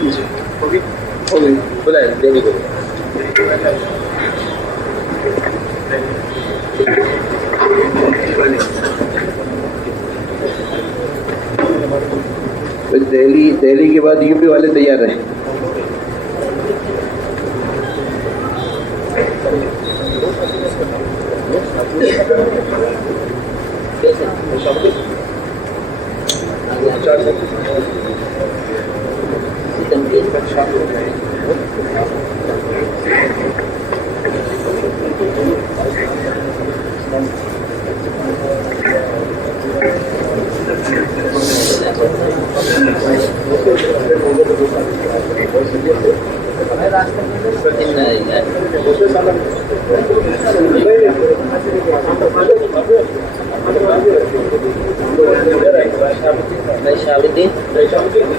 جی ہو گئی بلائیں دینی کو دہلی کے بعد یو پی والے تیار رہیں.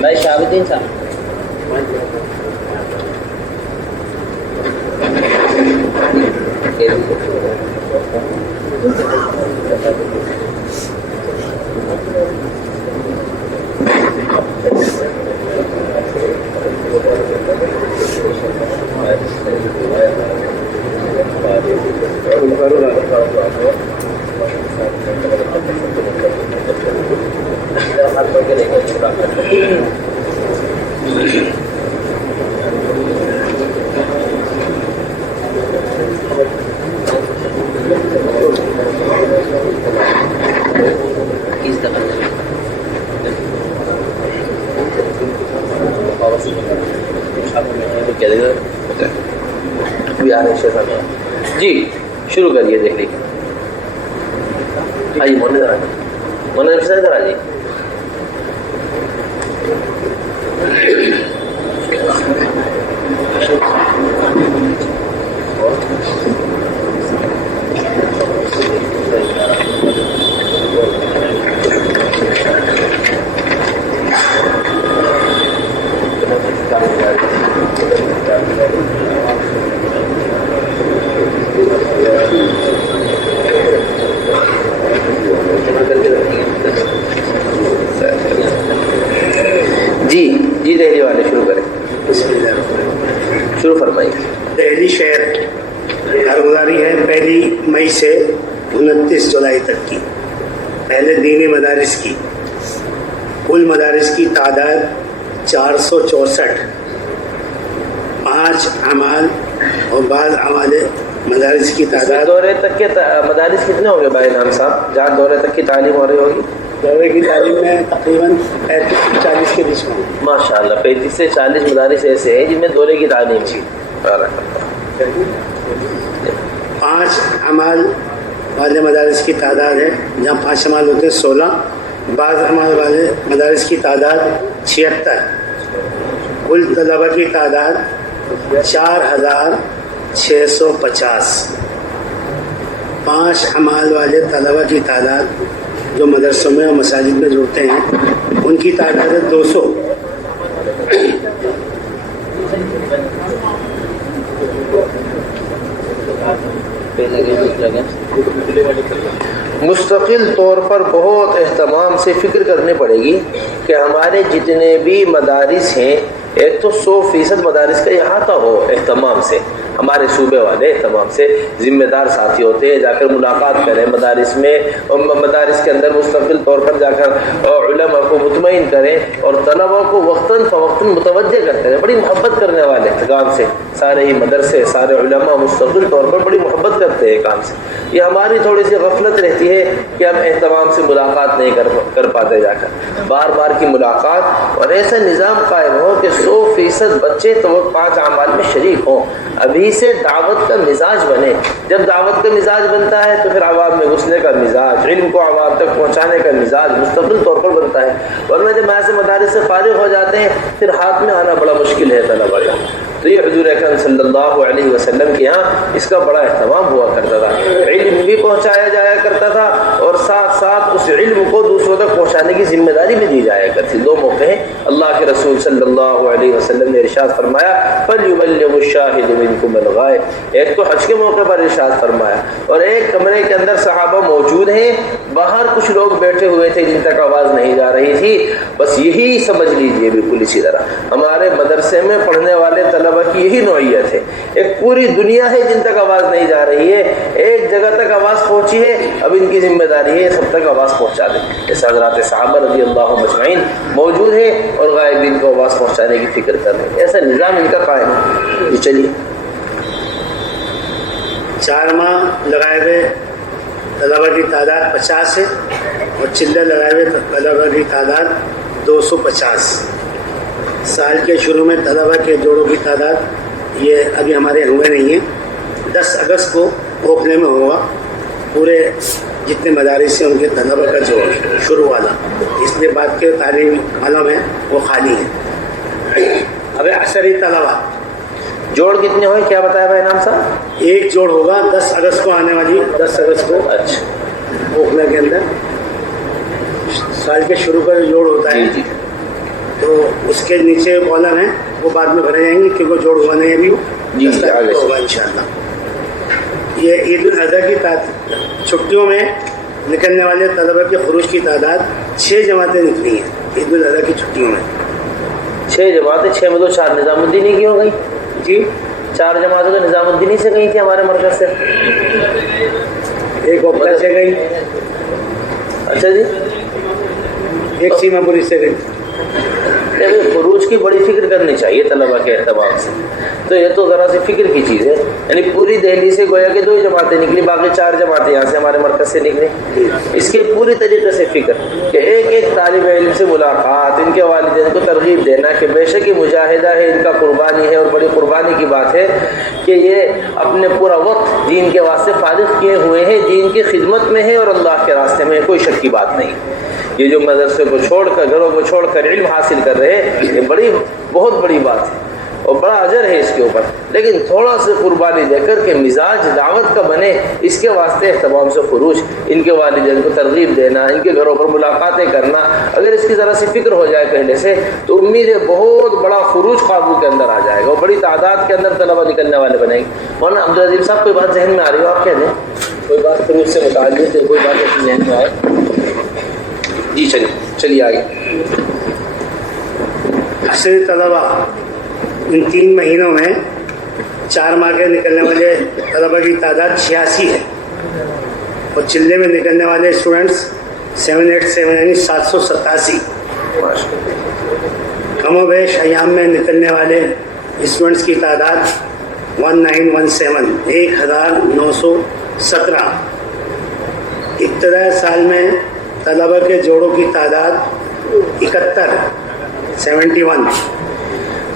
بھائی شہاب الدین صاحب جی شروع کریے. دیکھ لیجیے. آئیے مولانا ادھر آ جائیے. جی دہلی والے شروع کریں. شروع فرمائیے. دہلی شہر کارگزاری ہے 1 مئی سے 29 جولائی تک کی. پہلے دینی مدارس کی کل مدارس کی تعداد 464. 5 اعمال اور بعض اعمال مدارس کی تعداد. دورے تک کے مدارس کتنے ہوں گے بھائی نام صاحب جہاں دورے تک کی تعلیم ہو رہی ہوگی؟ دورے کی تعلیم میں تقریباً 35 سے 40 کے بیچ میں. ماشاء اللہ 35 سے 40 مدارس ایسے ہیں جن میں دورے کی تعلیم تھی. 5 اعمال والے مدارس کی تعداد ہے جہاں 5 اعمال ہوتے ہیں 16. بعض اعمال والے مدارس کی تعداد 76. کل طلبہ کی تعداد 4650. 5 اعمال والے طلبہ کی تعداد جو مدرسوں میں اور مساجد میں جڑتے ہیں ان کی تعداد ہے 200. مستقل طور پر بہت اہتمام سے فکر کرنی پڑے گی کہ ہمارے جتنے بھی مدارس ہیں ایک تو 100% مدارس کا احاطہ ہو اہتمام سے. ہمارے صوبے والے اہتمام سے ذمہ دار ساتھی ہوتے ہیں جا کر ملاقات کریں مدارس میں اور مدارس کے اندر مستقل طور پر جا کر علماء کو مطمئن کریں اور طلباء کو وقتاً فوقتاً متوجہ کرتے ہیں. بڑی محبت کرنے والے کام سے سارے ہی مدرسے سارے علماء مستقل طور پر بڑی محبت کرتے ہیں کام سے. یہ ہماری تھوڑی سی غفلت رہتی ہے کہ ہم اہتمام سے ملاقات نہیں کر پاتے جا کر بار بار کی ملاقات اور ایسا نظام قائم ہو کہ 100% بچے تو وہ 5 اعمال میں شریک ہوں. ابھی سے دعوت کا مزاج بنے. جب دعوت کا مزاج بنتا ہے تو پھر عوام میں گھسنے کا مزاج علم کو عوام تک پہنچانے کا مزاج مستقل طور پر بنتا ہے. ورنہ جب ایسے مدارس سے فارغ ہو جاتے ہیں پھر ہاتھ میں آنا بڑا مشکل ہے طلباء کا. تو یہ حضور اکرم صلی اللہ علیہ وسلم کے یہاں اس کا بڑا اہتمام ہوا کرتا تھا. علم بھی پہنچایا جایا کرتا تھا اور ساتھ ساتھ اس علم کو دوسروں تک پہنچانے کی ذمہ داری بھی دی جائے کرتی. دو موقع ہیں. اللہ کے رسول صلی اللہ علیہ وسلم نے ارشاد فرمایا فَلْيُبَلِّغُ الشَّاهِدُ مِنْكُمُ الْغَائِبَ. ایک تو حج کے موقع پر ارشاد فرمایا, اور ایک کمرے کے اندر صحابہ موجود ہیں, باہر کچھ لوگ بیٹھے ہوئے تھے جن تک آواز نہیں جا رہی تھی. بس یہی سمجھ لیجئے بالکل اسی طرح ہمارے مدرسے میں پڑھنے والے طلبہ کی یہی نوعیت ہے. ایک پوری دنیا ہے جن تک آواز نہیں جا رہی ہے, ایک جگہ تک آواز پہنچی ہے, اب ان کی ذمہ داری ہے سب تک آواز پہنچا دیں. جیسے حضرات صحابہ رضی اللہ مجمعین موجود ہیں اور غائبین کو آواز پہنچانے کی فکر کر رہے ہیں. ایسا نظام ان کا قائم ہے. جی چلیے. 4 ماہ لگائے ہوئے طلبہ کی تعداد 50 ہے اور چلے لگائے ہوئے طلبہ کی تعداد 250. سال کے شروع میں طلبہ کے جوڑوں کی تعداد یہ ابھی ہمارے ہوئے نہیں ہیں. 10 اگست کو اوکھلے میں ہوگا. پورے جتنے مدارس ہیں ان کے طلبہ کا جوڑ شروع والا, اس لیے بات کے تعلیم علم ہے وہ خالی ہے. اب عصری طلبہ جوڑ کتنے ہوئے کیا بتایا بھائی نام صاحب؟ ایک جوڑ ہوگا 10 اگست کو آنے والی 10 اگست کو. اچھا, اوکھلا کے اندر سال کے شروع کا جو جوڑ ہوتا ہے جی تو اس کے نیچے کالم ہیں وہ بعد میں بھرے جائیں گے کیونکہ جوڑ ہوا نہیں ابھی جی ہوگا انشاءاللہ. یہ عید الاضحیٰ کی چھٹیوں میں نکلنے والے طلبہ کے خروج کی تعداد 6 جماعتیں نکلی ہیں عید الاضحیٰ کی چھٹیوں میں. 6 جماعتیں. 6 میں تو 4 نظام الدینی کی ہو گئی. جی 4 جماعتیں تو نظام الدینی سے گئی تھی ہمارے مرکز سے. ایک اوپر سے گئی, اچھا جی, ایک سیما پوری سے گئی. خروج کی بڑی فکر کرنی چاہیے طلبہ کے اعتبار سے. تو یہ تو ذرا سی فکر کی چیز ہے. یعنی پوری دہلی سے گویا کہ 2 جماعتیں نکلی, باقی 4 جماعتیں یہاں سے ہمارے مرکز سے نکلی. اس کی پوری طریقے سے فکر کہ ایک ایک طالب علم سے ملاقات, ان کے والدین کو ترغیب دینا کہ بے شک یہ مجاہدہ ہے, ان کا قربانی ہے, اور بڑی قربانی کی بات ہے کہ یہ اپنے پورا وقت دین کے واسطے فارغ کیے ہوئے ہیں, دین کی خدمت میں ہے اور اللہ کے راستے میں. کوئی شک کی بات نہیں. یہ جو مدرسے کو چھوڑ کر, گھروں کو چھوڑ کر علم حاصل کر رہے ہیں, یہ بہت بڑی بات ہے اور بڑا اجر ہے اس کے اوپر. لیکن تھوڑا سا قربانی دے کر کے مزاج دعوت کا بنے, اس کے واسطے اہتمام سے خروج, ان کے والدین کو ترغیب دینا, ان کے گھروں پر ملاقاتیں کرنا, اگر اس کی ذرا سی فکر ہو جائے پہلے سے تو امید ہے بہت بڑا خروج قابو کے اندر آ جائے گا اور بڑی تعداد کے اندر طلبہ نکلنے والے بنے گے. مولانا عبدالعزیز صاحب کوئی بات ذہن میں آ رہی ہو آپ کہہ دیں, کوئی بات خروج سے متعلق ہے, کوئی بات اپنے ذہن میں آئے؟ جی چلیے آگے. عصری طلبہ ان 3 مہینوں میں 4 ماہ کے نکلنے والے طلبہ کی تعداد 86 ہے اور چلے میں نکلنے والے اسٹوڈنٹس 787 یعنی 787. کم و بیش ایام میں نکلنے والے اسٹوڈنٹس کی تعداد 1917 1917. ابتدائی سال میں طلبہ کے جوڑوں کی تعداد 71.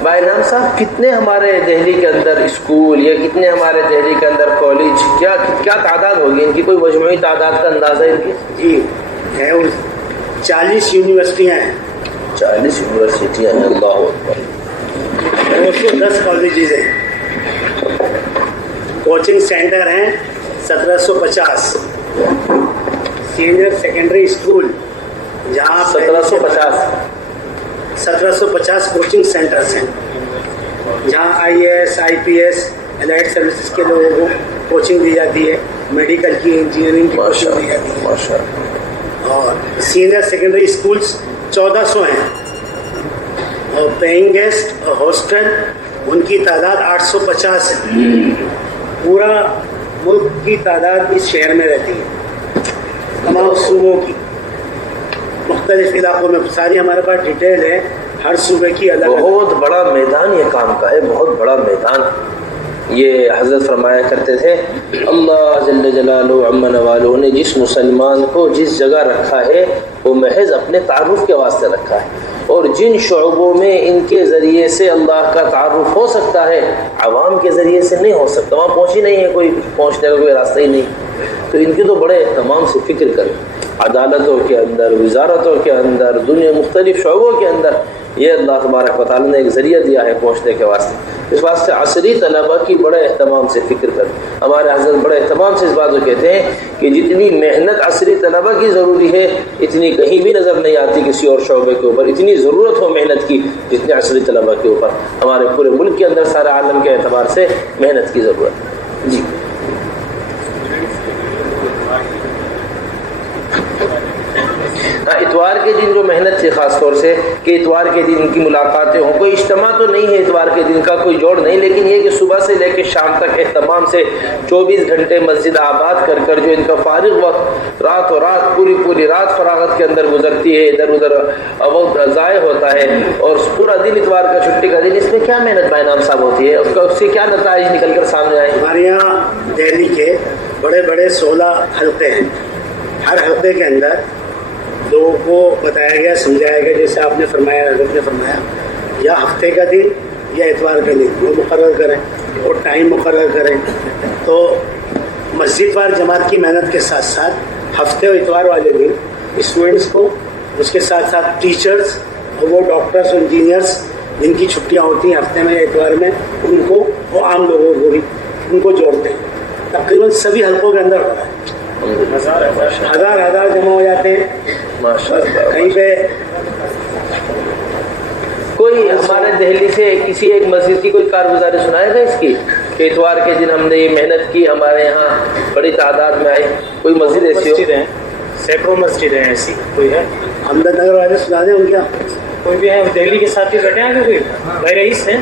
بھائی نام صاحب, کتنے ہمارے دہلی کے اندر اسکول یا کتنے ہمارے دہلی کے اندر کالج, کیا تعداد ہوگی ان کی؟ کوئی مجموعی تعداد کا اندازہ ان کی؟ جی ہے 40 یونیورسٹیاں ہیں. 40 یونیورسٹیاں ہیں. اللہ اکبر. 210 کالجز ہیں. کوچنگ سینٹر ہیں 1750. سینئر سیکنڈری اسکول جہاں 1750 کوچنگ سینٹرز ہیں جہاں IAS IPS الائٹ سروسز کے لوگوں کو کوچنگ دی جاتی ہے, میڈیکل کی, انجینئرنگ کی کوچنگ دی جاتی ہے. اور سینئر سیکنڈری اسکولس 1400 ہیں اور پیئنگ گیسٹ اور ہاسٹل ان کی تعداد 850 ہے. پورا ملک کی تعداد اس شہر میں رہتی ہے, تمام صوبوں کی, مختلف علاقوں میں. ساری ہمارے پاس ڈیٹیل ہے ہر صوبے کی الگ. بہت بڑا میدان یہ کام کا ہے, بہت بڑا میدان. یہ حضرت فرمایا کرتے تھے اللہ جل جلالہ عم نوالہ نے جس مسلمان کو جس جگہ رکھا ہے وہ محض اپنے تعارف کے واسطے رکھا ہے, اور جن شعبوں میں ان کے ذریعے سے اللہ کا تعارف ہو سکتا ہے عوام کے ذریعے سے نہیں ہو سکتا. وہاں پہنچی نہیں ہے, کوئی پہنچنے کا کوئی راستہ ہی نہیں. تو ان کی تو بڑے اہتمام سے فکر کریں, عدالتوں کے اندر, وزارتوں کے اندر, دنیا مختلف شعبوں کے اندر یہ اللہ تبارک و تعالیٰ نے ایک ذریعہ دیا ہے پہنچنے کے واسطے. اس واسطے عصری طلبہ کی بڑے اہتمام سے فکر کریں. ہمارے حضرت بڑے اہتمام سے اس بات کو کہتے ہیں کہ جتنی محنت عصری طلبہ کی ضروری ہے اتنی کہیں بھی نظر نہیں آتی کسی اور شعبے کے اوپر. اتنی ضرورت ہو محنت کی جتنی عصری طلبہ کے اوپر. ہمارے پورے ملک کے اندر سارے عالم کے اعتبار سے محنت کی ضرورت ہے. جی اتوار کے دن جو محنت تھی خاص طور سے کہ اتوار کے دن کی ملاقاتیں ہوں. کوئی اجتماع تو نہیں ہے اتوار کے دن کا، کوئی جوڑ نہیں، لیکن یہ کہ صبح سے لے کے شام تک اہتمام سے 24 گھنٹے مسجد آباد کر کر جو ان کا فارغ وقت رات و رات پوری رات فراغت کے اندر گزرتی ہے، ادھر ادھر وقت ضائع ہوتا ہے، اور پورا دن اتوار کا چھٹی کا دن، اس میں کیا محنت بھائی نام صاحب ہوتی ہے، اس سے کیا نتائج نکل کر سامنے آئے؟ ہمارے یہاں دہلی کے بڑے بڑے 16 حلقے ہیں. ہر حلقے کے اندر لوگوں کو بتایا گیا، سمجھایا گیا، جیسے آپ نے فرمایا، حضرت نے فرمایا، یا ہفتے کا دن یا اتوار کا دن وہ مقرر کریں اور ٹائم مقرر کریں. تو مسجد وار جماعت کی محنت کے ساتھ ساتھ ہفتے اور اتوار والے دن اسٹوڈنٹس کو، اس کے ساتھ ساتھ ٹیچرز اور وہ ڈاکٹرز اور انجینئرس جن کی چھٹیاں ہوتی ہیں ہفتے میں یا اتوار میں، ان کو، وہ عام لوگوں کو بھی ان کو جوڑتے ہیں. تقریباً سبھی حلقوں کے اندر ہو رہا ہے. ہزار جمع ہو جاتے ہیں کہیں پہ. کوئی ہمارے دہلی سے کسی ایک مسجد کی کوئی کارگزاری سنائے گا اس کی کہ اتوار کے دن ہم نے یہ محنت کی، ہمارے یہاں بڑی تعداد میں آئی؟ کوئی مسجد ایسی ہیں، سینکڑوں مسجد ہیں ایسی. کوئی ہے احمد نگر والے سنا دیں ان کے یہاں کوئی بھی ہے دہلی کے ساتھ ہی بیٹھے ہیں کہ کوئی بھائی رئیس ہیں؟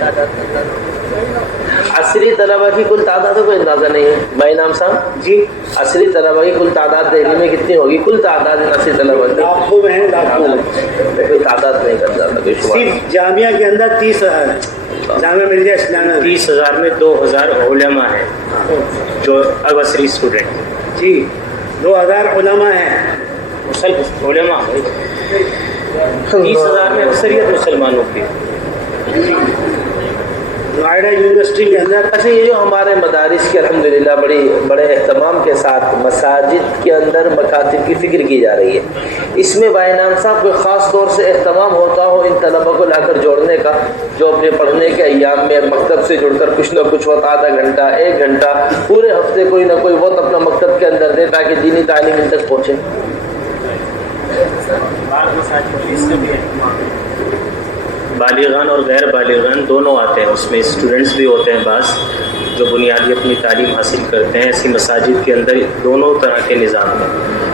عصری طلبہ کی کل تعداد کا کوئی اندازہ نہیں ہے بھائی نام صاحب؟ جی عصری طلبہ کی کل تعداد دہلی میں کتنی ہوگی؟ کل تعداد عصری طلبہ کی لاکھوں میں ہیں، لاکھوں میں. کوئی تعداد نہیں کرتا تھا کوئی شمار. صرف جامعہ کے اندر 30,000 ہے. جامعہ ملیہ اسلامیہ میں 30,000 میں 2,000 علماء ہیں جو اب عصری اسٹوڈنٹ. جی 2,000 علماء ہیں. علماء 30,000 میں اکثریت مسلمانوں کی. نوئیڈا یونیورسٹی کے اندر اچھا، یہ جو ہمارے مدارس کے الحمدللہ بڑے اہتمام کے ساتھ مساجد کے اندر مکاتب کی فکر کی جا رہی ہے، اس میں بھائی نام صاحب کوئی خاص طور سے اہتمام ہوتا ہو ان طلبہ کو لا کر جوڑنے کا، جو اپنے پڑھنے کے ایام میں مکتب سے جڑ کر کچھ نہ کچھ وقت، آدھا گھنٹہ 1 گھنٹہ پورے ہفتے کوئی نہ کوئی وقت اپنا مکتب کے اندر دے تاکہ دینی تعلیم ان تک پہنچے؟ بالغان اور غیر بالغان دونوں آتے ہیں، اس میں اسٹوڈنٹس بھی ہوتے ہیں بعض جو بنیادی اپنی تعلیم حاصل کرتے ہیں. ایسی مساجد کے اندر دونوں طرح کے نظام ہیں،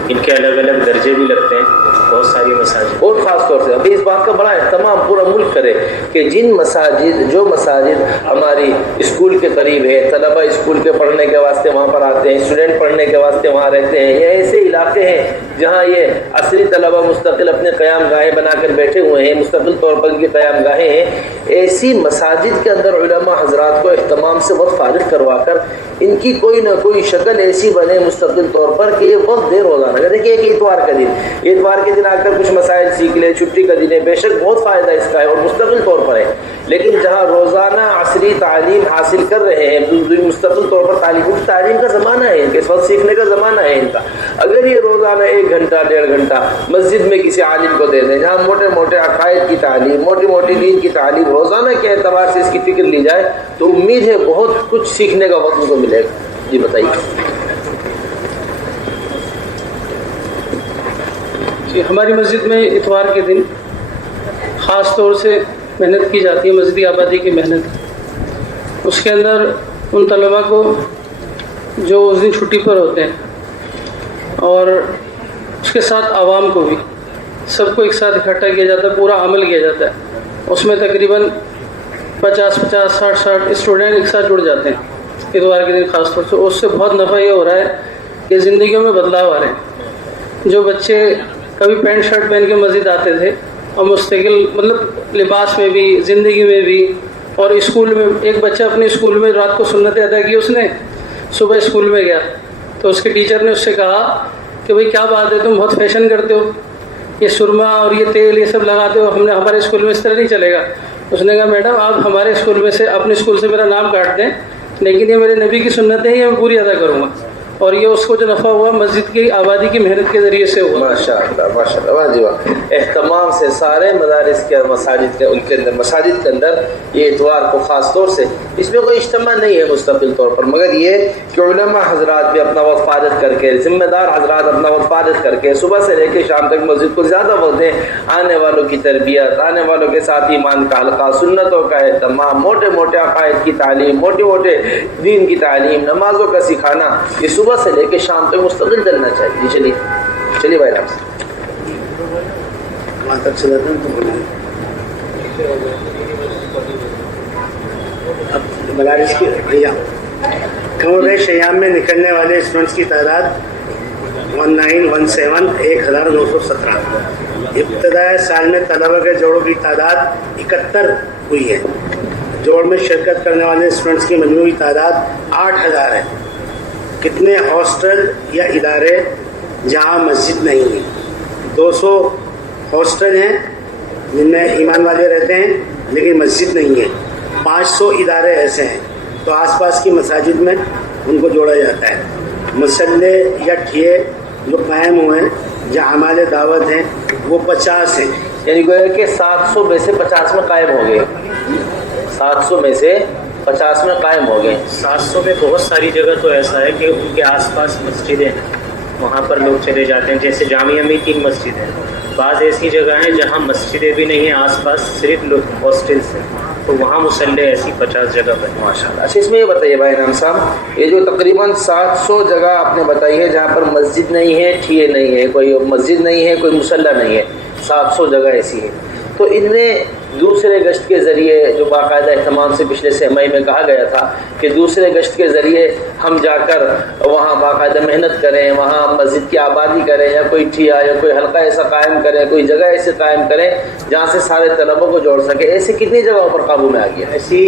ان کے الگ الگ درجے بھی لگتے ہیں بہت ساری مساجد. اور خاص طور سے ابھی اس بات کا بڑا اہتمام پورا ملک کرے کہ جو مساجد ہماری اسکول کے قریب ہے، طلبہ اسکول کے پڑھنے کے واسطے وہاں پر آتے ہیں، اسٹوڈنٹ پڑھنے کے واسطے وہاں رہتے ہیں، یہ ایسے علاقے ہیں جہاں یہ عصری طلبہ مستقل اپنے قیام گاہیں بنا کر بیٹھے ہوئے ہیں، مستقل طور پر کی قیام گاہیں ہیں. ایسی مساجد کے اندر علماء حضرات کو اہتمام سے وقت فارغ کروا کر ان کی کوئی نہ کوئی شکل ایسی بنے مستقل طور پر کہ یہ وقت دیر روزانہ. دیکھیے کہ اتوار کا دن، اتوار کے دن آ کر کچھ مسائل سیکھ لے، چھٹی کا دن ہے، بے شک بہت فائدہ اس کا ہے اور مستقل طور پر ہے، لیکن جہاں روزانہ عصری تعلیم حاصل کر رہے ہیں، مستقل طور پر تعلیم کا زمانہ ہے، ان کے وقت سیکھنے کا زمانہ ہے ان کا. اگر یہ روزانہ 1 گھنٹہ 1.5 گھنٹہ مسجد میں کسی عالم کو دے دیں جہاں موٹے موٹے عقائد کی تعلیم، موٹی موٹی دین کی تعلیم روزانہ کے اعتبار سے اس کی فکر لی جائے تو امید ہے بہت کچھ سیکھنے کا وقت ان کو ملے گا. جی بتائیے. ہماری مسجد میں اتوار کے دن خاص طور سے محنت کی جاتی ہے، مسجدی آبادی کی محنت. اس کے اندر ان طلباء کو جو اس دن چھٹی پر ہوتے ہیں اور اس کے ساتھ عوام کو بھی سب کو ایک ساتھ اکٹھا کیا جاتا ہے، پورا عمل کیا جاتا ہے. اس میں تقریباً 50 60 اسٹوڈنٹ ایک ساتھ جڑ جاتے ہیں اتوار کے دن خاص طور سے. اس سے بہت نفع یہ ہو رہا ہے کہ زندگیوں میں بدلاؤ آ رہے ہیں. جو بچے کبھی پینٹ شرٹ پہن کے مسجد آتے تھے اور مستقل مطلب لباس میں بھی زندگی میں بھی، اور اسکول میں ایک بچہ اپنے اسکول میں رات کو سنتیں ادا کی، اس نے صبح اسکول میں گیا تو اس کے ٹیچر نے اس سے کہا کہ بھائی کیا بات ہے، تم بہت فیشن کرتے ہو، یہ سرما اور یہ تیل یہ سب لگاتے ہو، ہمارے اسکول میں اس طرح نہیں چلے گا. اس نے کہا میڈم آپ ہمارے اسکول میں سے اپنے اسکول سے میرا نام کاٹ دیں، لیکن یہ میرے نبی کی سنتیں ہیں، یہ میں پوری ادا کروں گا. اور یہ اس کو جو نفع ہوا مسجد کی آبادی کی محنت کے ذریعے سے ہوا. ماشاء اللہ واہ جی واہ. اہتمام سے سارے مدارس کے مساجد کے ان کے اندر مساجد کے اندر یہ اتوار کو خاص طور سے اس میں کوئی اجتماع نہیں ہے مستقل طور پر، مگر یہ کہ علماء حضرات بھی اپنا وقت فارغ کر کے، ذمہ دار حضرات اپنا وقت فارغ کر کے صبح سے لے کے شام تک مسجد کو زیادہ وقت دیں. آنے والوں کی تربیت، آنے والوں کے ساتھ ایمان کا حلقہ، سنتوں کا اہتمام، موٹے موٹے عقائد کی تعلیم، موٹے موٹے دین کی تعلیم، نمازوں کا سکھانا، یہ صبح سے لے کے شام تک مستقل چلنا چاہیے. جی چلیے بھائی نام سے وہاں تک چلا تھا تو بولیں. اب مدارس کی ایام کم و بیش ایام میں نکلنے والے اسٹوڈنٹس کی تعداد 1917 ابتدائی سال میں طلبہ کے جوڑوں کی تعداد 71 ہوئی ہے. جوڑ میں شرکت کرنے والے اسٹوڈنٹس کی مجموعی تعداد 8000 ہے. کتنے ہاسٹل یا ادارے جہاں مسجد نہیں ہے؟ 200 ہاسٹل ہیں جن میں ایمان والے رہتے ہیں لیکن مسجد نہیں ہے. 500 ادارے ایسے ہیں تو آس پاس کی مساجد میں ان کو جوڑا جاتا ہے. مسلح یا ٹھیے جو قائم ہوئے ہیں جہاں اعمال دعوت ہیں وہ 50 ہیں. یعنی گویا کہ 700 میں سے 50 میں قائم ہو گئے. 700 میں سے 50 میں قائم ہو گئے. 700 میں بہت ساری جگہ تو ایسا ہے کہ ان کے آس پاس مسجدیں ہیں، وہاں پر لوگ چلے جاتے ہیں. جیسے جامعہ میں 3 مسجد ہیں. بعض ایسی جگہ ہیں جہاں مسجدیں بھی نہیں ہیں، آس پاس صرف لوگ ہاسٹلس ہیں، تو وہاں مسلح ایسی 50 جگہ پر. ماشاء اللہ. اچھا اس میں یہ بتائیے بھائی نام صاحب، یہ جو تقریباً 700 جگہ آپ نے بتائی ہے جہاں پر مسجد نہیں ہے، ٹھیے نہیں ہے، کوئی مسجد نہیں ہے، کوئی مسلح نہیں ہے، 700 جگہ ایسی ہے. تو ان میں دوسرے گشت کے ذریعے جو باقاعدہ اہتمام سے پچھلے سہمائی میں کہا گیا تھا کہ دوسرے گشت کے ذریعے ہم جا کر وہاں باقاعدہ محنت کریں، وہاں مسجد کی آبادی کریں، یا کوئی ٹھیا یا کوئی حلقہ ایسا قائم کریں، کوئی جگہ ایسے قائم کریں جہاں سے سارے طلبوں کو جوڑ سکے. ایسی کتنی جگہوں پر قابو میں آ گیا؟ ایسی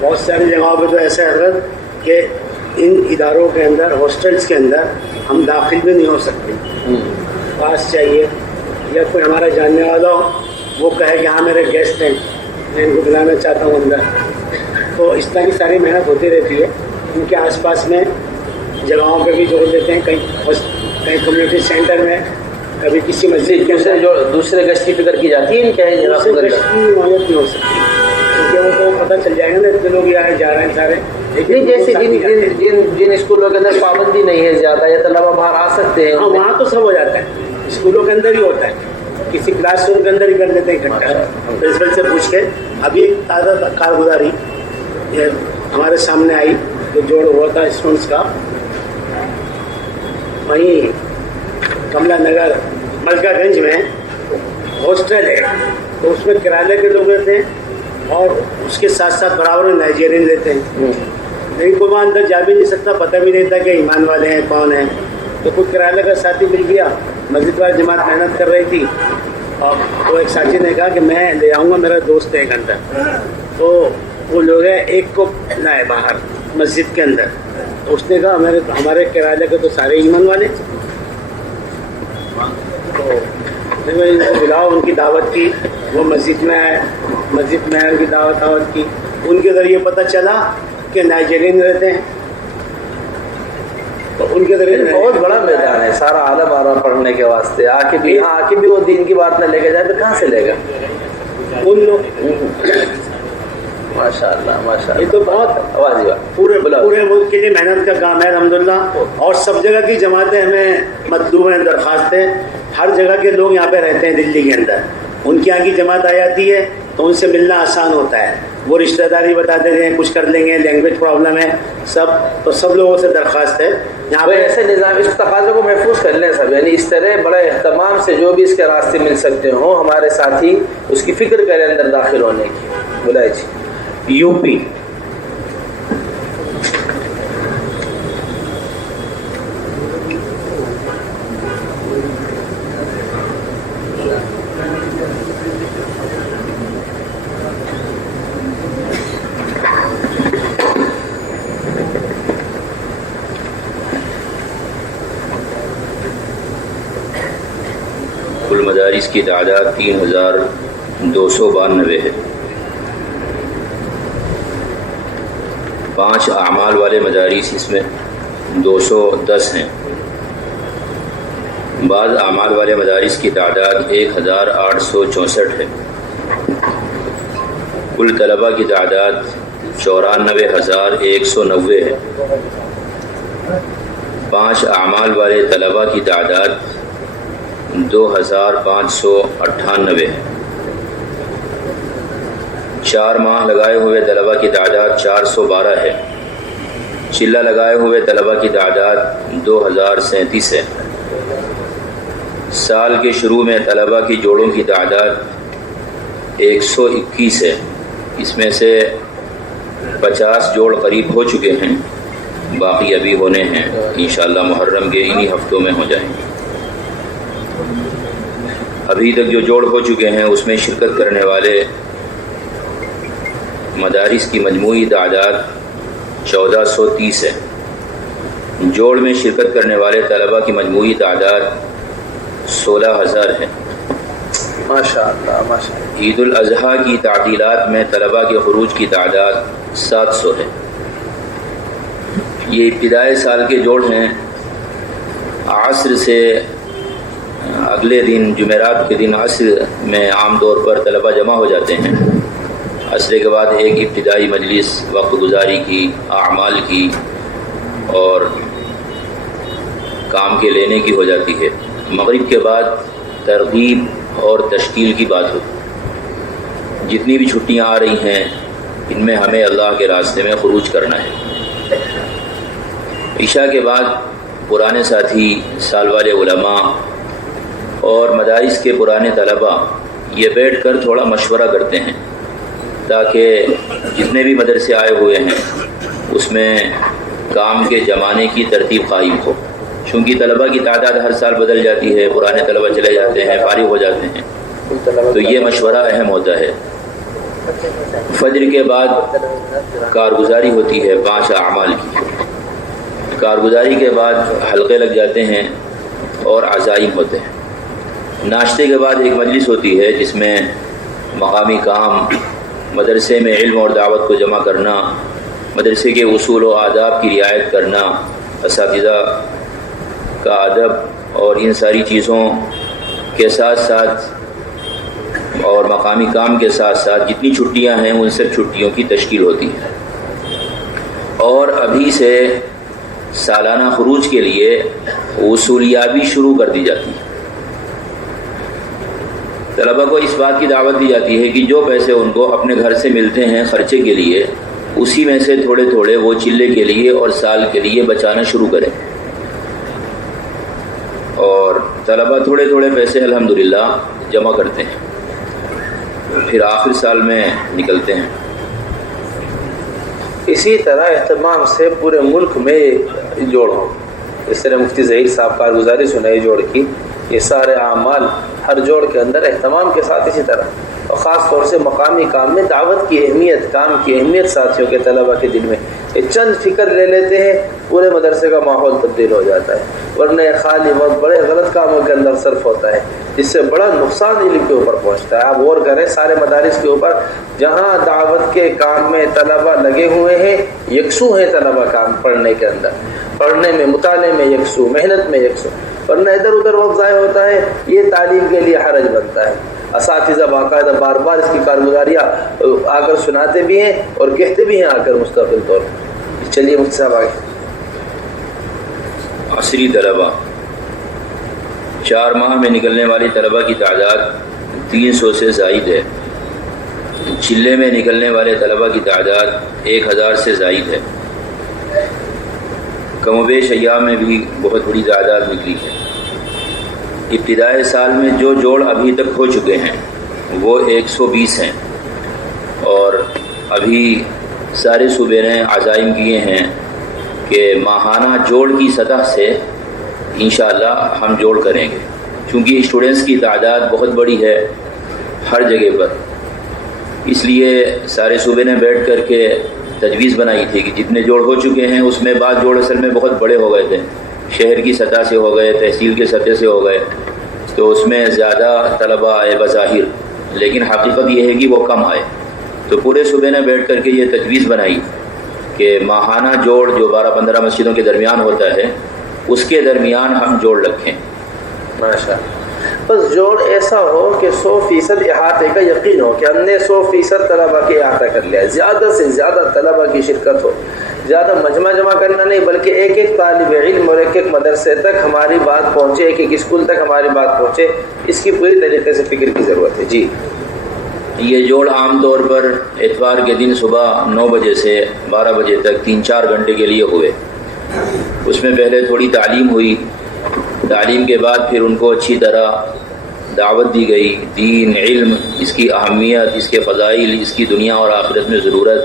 بہت ساری جگہوں پہ تو ایسا ہے حضرت کہ ان اداروں کے اندر ہاسٹلس کے اندر ہم داخل بھی نہیں ہو سکتے. پاس چاہیے یا کوئی ہمارا جاننے والا ہو وہ کہے کہ ہاں میرے گیسٹ ہیں میں ان کو بلانا چاہتا ہوں اندر. تو اس طرح کی ساری محنت ہوتی رہتی ہے. ان کے آس پاس میں جگہوں پہ بھی جوڑ دیتے ہیں، کہیں کمیونٹی سینٹر میں، کبھی کسی مسجد کے اندر. جو دوسرے گشت کی فکر کی جاتی ہے ان کے دوسرے گشت کی معیت نہیں ہو سکتی کیونکہ وہ تو پتہ چل جائے گا نا اتنے لوگ آئے جا رہے ہیں سارے. نہیں جیسے جن اسکولوں کے اندر پابندی نہیں ہے زیادہ یا طلبہ باہر آ سکتے ہیں، ہاں وہاں تو سب ہو جاتا ہے. اسکولوں کے اندر ہی ہوتا ہے، کسی کلاس روم کے اندر ہی کر لیتے ہیں اکٹھا. پرنسپل سے پوچھ کے ابھی تازہ کارگزاری یہ ہمارے سامنے آئی جو جوڑ ہوا تھا اسٹوڈنٹس کا. وہیں کملا نگر ملکہ گنج میں ہاسٹل ہے تو اس میں کرایہ کے لوگ رہتے ہیں اور اس کے ساتھ ساتھ برابر نائجیرین رہتے ہیں. لیکن کوئی وہاں اندر جا بھی نہیں سکتا، پتہ بھی نہیں تھا کہ ایمان والے ہیں کون ہیں. تو کوئی کرایہ کا ساتھی مل گیا، مسجد والی جماعت محنت کر رہی تھی اور تو ایک ساتھی نے کہا کہ میں لے آؤں گا، میرا دوست ہے ایک اندر. تو وہ لوگ ہیں ایک کو لائے باہر مسجد کے اندر. تو اس نے کہا ہمارے کرایہ کے تو سارے ایمان والے. تو ان کو بلاؤ، ان کی دعوت کی، وہ مسجد میں آئے، مسجد میں ان کی دعوت کی. ان کے ذریعے پتہ چلا کہ نائجیرین رہتے ہیں. تو ان کے ذریعے بہت بڑا میدان ہے، سارا عالم آ رہا پڑھنے کے واسطے. آ کے بھی وہ دین کی بات نہ لے کے جائے تو کہاں سے لے گا؟ ان لوگ ماشاء اللہ ماشاء اللہ. یہ تو بہت پورے ملک کے لیے محنت کا کام ہے الحمدللہ. اور سب جگہ کی جماعتیں ہمیں مطلوب ہیں، درخواست ہے. ہر جگہ کے لوگ یہاں پہ رہتے ہیں دلی کے اندر، ان کی یہاں کی جماعت آ جاتی ہے تو ان سے ملنا آسان ہوتا ہے. وہ رشتہ داری بتا دیتے ہیں، کچھ کر لیں گے، لینگویج پرابلم ہے تو سب لوگوں سے درخواست ہے یہاں پہ ایسے نظام اس تقاضے کو محفوظ کر لیں سب. یعنی اس طرح بڑے اہتمام سے جو بھی اس کے راستے مل سکتے ہوں ہمارے ساتھی اس کی فکر کریں اندر داخل ہونے کی. بلائے جی. یو پی کل مدارس کی تعداد 3292 ہے. 5 اعمال والے مدارس اس میں 210 ہیں. بعض اعمال والے مدارس کی تعداد 1864 ہے. کل طلبہ کی تعداد 94,190 ہے. 5 اعمال والے طلبہ کی تعداد 2,598 ہے. 4 ماہ لگائے ہوئے طلبہ کی تعداد 412 ہے. چلہ لگائے ہوئے طلبہ کی تعداد 2037 ہے. سال کے شروع میں طلبہ کی جوڑوں کی تعداد 121 ہے. اس میں سے 50 جوڑ قریب ہو چکے ہیں، باقی ابھی ہونے ہیں. انشاءاللہ محرم کے انہی ہفتوں میں ہو جائیں گے. ابھی تک جو جوڑ ہو چکے ہیں اس میں شرکت کرنے والے مدارس کی مجموعی تعداد 1430 ہے. جوڑ میں شرکت کرنے والے طلبہ کی مجموعی تعداد 16,000 ہے. ماشاءاللہ ماشاءاللہ. عید الاضحیٰ کی تعطیلات میں طلبہ کے خروج کی تعداد 700 ہے. یہ ابتدائی سال کے جوڑ ہیں. عصر سے اگلے دن جمعرات کے دن عصر میں عام طور پر طلبہ جمع ہو جاتے ہیں. عصر کے بعد ایک ابتدائی مجلس وقت گزاری کی، اعمال کی اور کام کے لینے کی ہو جاتی ہے. مغرب کے بعد ترغیب اور تشکیل کی بات ہوتی. جتنی بھی چھٹیاں آ رہی ہیں ان میں ہمیں اللہ کے راستے میں خروج کرنا ہے. عشاء کے بعد پرانے ساتھی، سال والے علماء اور مدارس کے پرانے طلباء یہ بیٹھ کر تھوڑا مشورہ کرتے ہیں تاکہ جتنے بھی مدرسے آئے ہوئے ہیں اس میں کام کے جمانے کی ترتیب قائم ہو. چونکہ طلبہ کی تعداد ہر سال بدل جاتی ہے، پرانے طلبہ چلے جاتے ہیں، فارغ ہو جاتے ہیں، تو یہ مشورہ اہم ہوتا ہے. فجر کے بعد کارگزاری ہوتی ہے 5 اعمال کی. کارگزاری کے بعد حلقے لگ جاتے ہیں اور عزائم ہوتے ہیں. ناشتے کے بعد ایک مجلس ہوتی ہے جس میں مقامی کام، مدرسے میں علم اور دعوت کو جمع کرنا، مدرسے کے اصول و آداب کی رعایت کرنا، اساتذہ کا ادب اور ان ساری چیزوں کے ساتھ ساتھ اور مقامی کام کے ساتھ ساتھ جتنی چھٹیاں ہیں ان سب چھٹیوں کی تشکیل ہوتی ہے. اور ابھی سے سالانہ خروج کے لیے وصولیابی شروع کر دی جاتی ہے. طلبہ کو اس بات کی دعوت دی جاتی ہے کہ جو پیسے ان کو اپنے گھر سے ملتے ہیں خرچے کے لیے، اسی میں سے تھوڑے تھوڑے وہ چلے کے لیے اور سال کے لیے بچانا شروع کریں. اور طلبہ تھوڑے تھوڑے پیسے الحمدللہ جمع کرتے ہیں، پھر آخر سال میں نکلتے ہیں. اسی طرح اہتمام سے پورے ملک میں جوڑ ہو. اس طرح مفتی ظہیر صاحب کارگزاری سنائی جوڑ کی، یہ سارے اعمال ہر جوڑ کے اندر اہتمام کے ساتھ اسی طرح، اور خاص طور سے مقامی کام میں دعوت کی اہمیت، کام کی اہمیت ساتھیوں کے طلبہ کے دل میں یہ چند فکر لے لیتے ہیں، پورے مدرسے کا ماحول تبدیل ہو جاتا ہے. ورنہ خالی وقت بڑے غلط کاموں کے اندر صرف ہوتا ہے جس سے بڑا نقصان علم کے اوپر پہنچتا ہے. آپ غور کریں سارے مدارس کے اوپر، جہاں دعوت کے کام میں طلبہ لگے ہوئے ہیں، یکسو ہیں طلبہ کام پڑھنے کے اندر، پڑھنے میں، مطالعے میں یکسو، محنت میں یکسو. ورنہ ادھر ادھر وقت ضائع ہوتا ہے، یہ تعلیم کے لیے حرج بنتا ہے. اساتذہ باقاعدہ بار بار اس کی کارگزاریاں آ کر سناتے بھی ہیں اور کہتے بھی ہیں آ کر مستقل طور پر. چلیے مفتی صاحب آگے. عصری طلبہ 4 ماہ میں نکلنے والی طلبہ کی تعداد 300 سے زائد ہے. چلے میں نکلنے والے طلبہ کی تعداد 1000 سے زائد ہے. کم و بیش ایام میں بھی بہت بڑی تعداد نکلی ہے. ابتدائی سال میں جو جوڑ ابھی تک ہو چکے ہیں وہ 120 ہیں، اور ابھی سارے صوبے نے عزائم کیے ہیں کہ ماہانہ جوڑ کی سطح سے انشاءاللہ ہم جوڑ کریں گے. چونکہ اسٹوڈنٹس کی تعداد بہت بڑی ہے ہر جگہ پر، اس لیے سارے صوبے نے بیٹھ کر کے تجویز بنائی تھی کہ جتنے جوڑ ہو چکے ہیں اس میں بعض جوڑ اصل میں بہت بڑے ہو گئے تھے، شہر کی سطح سے ہو گئے، تحصیل کی سطح سے ہو گئے، تو اس میں زیادہ طلبہ آئے بظاہر، لیکن حقیقت یہ ہے کہ وہ کم آئے. تو پورے صوبے نے بیٹھ کر کے یہ تجویز بنائی کہ ماہانہ جوڑ جو 12-15 مسجدوں کے درمیان ہوتا ہے اس کے درمیان ہم جوڑ رکھیں. ماشاء بس جوڑ ایسا ہو کہ 100% احاطے کا یقین ہو کہ ہم نے 100% طلبہ کے احاطہ کر لیا ہے، زیادہ سے زیادہ طلبہ کی شرکت ہو، زیادہ مجمع جمع کرنا نہیں بلکہ ایک ایک طالب علم اور ایک ایک مدرسے تک ہماری بات پہنچے، ایک ایک اسکول تک ہماری بات پہنچے، اس کی پوری طریقے سے فکر کی ضرورت ہے. جی یہ جوڑ عام طور پر اتوار کے دن صبح 9 بجے سے 12 بجے تک 3-4 گھنٹے کے لیے ہوئے. اس میں پہلے تھوڑی تعلیم ہوئی، تعلیم کے بعد پھر ان کو اچھی طرح دعوت دی گئی، دین، علم، اس کی اہمیت، اس کے فضائل، اس کی دنیا اور آخرت میں ضرورت،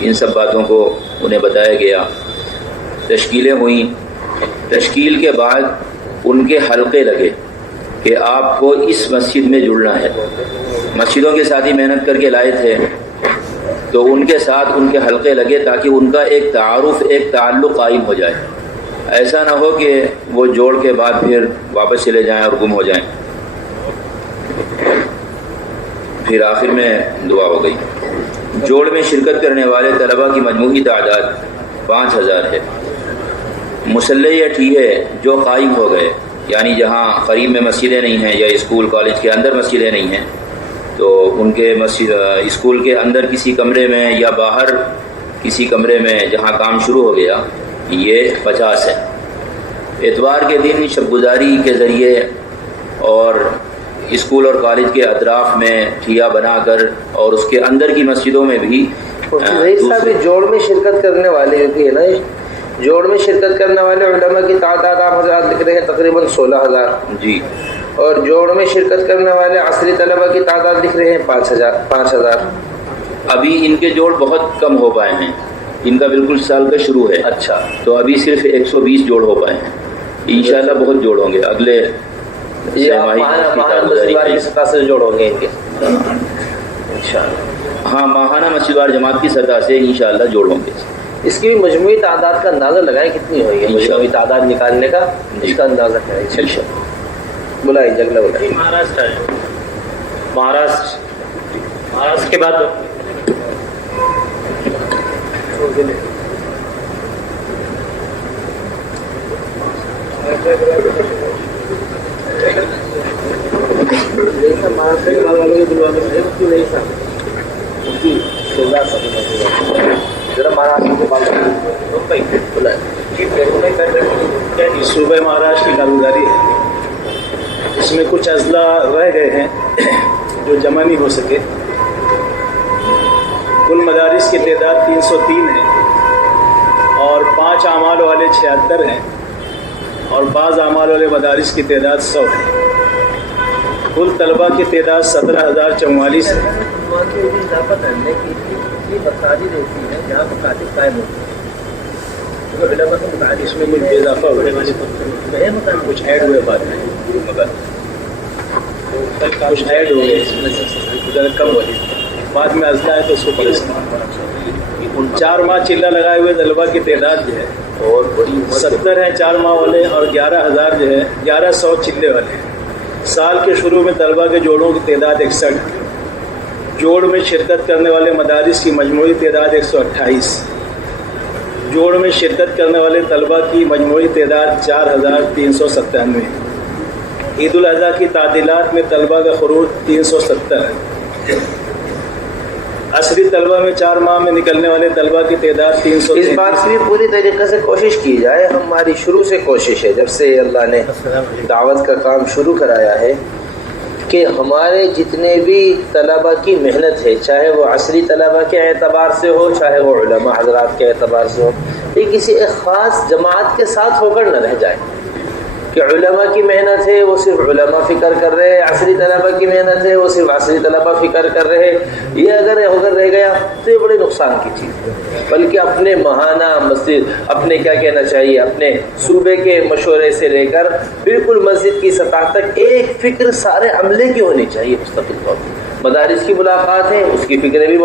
ان سب باتوں کو انہیں بتایا گیا. تشکیلیں ہوئیں، تشکیل کے بعد ان کے حلقے لگے کہ آپ کو اس مسجد میں جڑنا ہے. مسجدوں کے ساتھ ہی محنت کر کے لائے تھے تو ان کے ساتھ ان کے حلقے لگے تاکہ ان کا ایک تعارف، ایک تعلق قائم ہو جائے. ایسا نہ ہو کہ وہ جوڑ کے بعد پھر واپس چلے جائیں اور گم ہو جائیں. پھر آخر میں دعا ہو گئی. جوڑ میں شرکت کرنے والے طلباء کی مجموعی تعداد 5000 ہے. مسلح یا ٹھیے جو قائم ہو گئے، یعنی جہاں قریب میں مسجدیں نہیں ہیں یا اسکول کالج کے اندر مسجدیں نہیں ہیں تو ان کے اسکول کے اندر کسی کمرے میں یا باہر کسی کمرے میں جہاں کام شروع ہو گیا، یہ 50 ہے. اتوار کے دن شب گزاری کے ذریعے اور اسکول اور کالج کے اطراف میں ٹھیا بنا کر اور اس کے اندر کی مسجدوں میں بھی جوڑ میں شرکت کرنے والے کی ہے نا، جوڑ میں شرکت کرنے والے علماء کی تعداد آپ حضرات لکھ رہے ہیں تقریباً 16000. جی. اور جوڑ میں شرکت کرنے والے عصری طلباء کی تعداد لکھ رہے ہیں 5000. ابھی ان کے جوڑ بہت کم ہو پائے ہیں، ان کا بالکل سال کا شروع ہے. اچھا، تو ابھی صرف 120 جوڑ ہو پائے ہیں. انشاءاللہ بہت جوڑ ہوں گے اگلے کی سطح سے جوڑ ہوں گے ان کے انشاءاللہ. ہاں، ماہانہ مسجد وار جماعت کی سطح سے انشاءاللہ جوڑ ہوں گے. اس کی بھی مجموعی تعداد کا اندازہ لگائیں کتنی ہوئی ہے، مجموعی تعداد نکالنے کا اس کا اندازہ کریں. بلائیں جگلا بلائیں. مہاراشٹر کے بعد صوبہ مہاراشٹر کی کارگزاری ہے، اس میں کچھ اضلاع رہ گئے ہیں جو جمع نہیں ہو سکے. کل مدارس کی تعداد 303 ہے اور 5 اعمال والے 76 ہیں اور بعض اعمال والے مدارس کی تعداد 100 ہے. کل طلباء کی تعداد 17044 ہے. اس میں کچھ اضافہ ہوئے، کچھ ایڈ ہوئے بعد میں، کچھ ایڈ ہو گئے اس میں ذرا کم ہو گئی. بعد میں اضلاع ہے تو اس کو پرسن 4 ماہ چلہ لگائے ہوئے طلباء کی تعداد جو ہے اور 70 ہیں 4 ماہ والے اور 11000 جو ہے 1100 چلے والے ہیں. سال کے شروع میں طلباء کے جوڑوں کی تعداد 61. جوڑ میں شرکت کرنے والے مدارس کی مجموعی تعداد 128. جوڑ میں شرکت کرنے والے طلباء کی مجموعی تعداد 4397. عید الاضحیٰ کی تعطیلات میں طلباء کا خروج 370 ہے. عصری طلباء میں 4 ماہ میں نکلنے والے طلباء کی تعداد 300. اس بات کی پوری طریقے سے کوشش کی جائے. ہماری شروع سے کوشش ہے، جب سے اللہ نے دعوت کا کام شروع کرایا ہے، کہ ہمارے جتنے بھی طلباء کی محنت ہے، چاہے وہ عصری طلباء کے اعتبار سے ہو، چاہے وہ علماء حضرات کے اعتبار سے ہو، یہ کسی ایک خاص جماعت کے ساتھ ہو کر نہ رہ جائے کہ علماء کی محنت ہے وہ صرف علماء فکر کر رہے، عصری طلباء کی محنت ہے وہ صرف عصری طلباء فکر کر رہے. یہ اگر ہو کر رہ گیا تو یہ بڑے نقصان کی چیز ہے. بلکہ اپنے ماہانہ مسجد، اپنے کیا کہنا چاہیے، اپنے صوبے کے مشورے سے لے کر بالکل مسجد کی سطح تک ایک فکر سارے عملے کی ہونی چاہیے مستقل طور پر. مدارس کی ملاقات ہے، اس کی فکریں بھی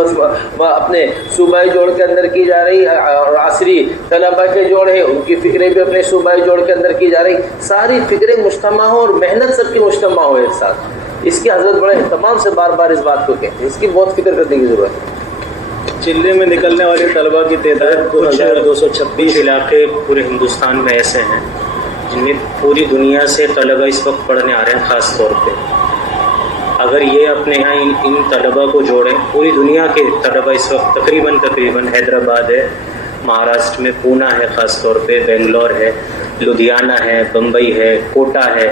اپنے صوبائی جوڑ کے اندر کی جا رہی، اور عصری طلباء کے جوڑ ہے ان کی فکریں بھی اپنے صوبائی جوڑ کے اندر کی جا رہی. ساری فکریں مجتمع ہو اور محنت سب کی مجتمع ہو ایک ساتھ. اس کی حضرت بڑے اہتمام سے بار بار اس بات کو کہتے ہیں، اس کی بہت فکر کرنے کی ضرورت ہے. چلے میں نکلنے والے طلباء کی تعداد 2226 علاقے پورے ہندوستان میں ایسے ہیں جن میں پوری دنیا سے طلباء اس وقت پڑھنے آ رہے ہیں. خاص طور پہ اگر یہ اپنے یہاں ان طلباء کو جوڑیں، پوری دنیا کے طلباء اس وقت تقریباً حیدرآباد ہے، مہاراشٹر میں پونا ہے، خاص طور پہ بنگلور ہے، لدھیانہ ہے، بمبئی ہے، کوٹا ہے.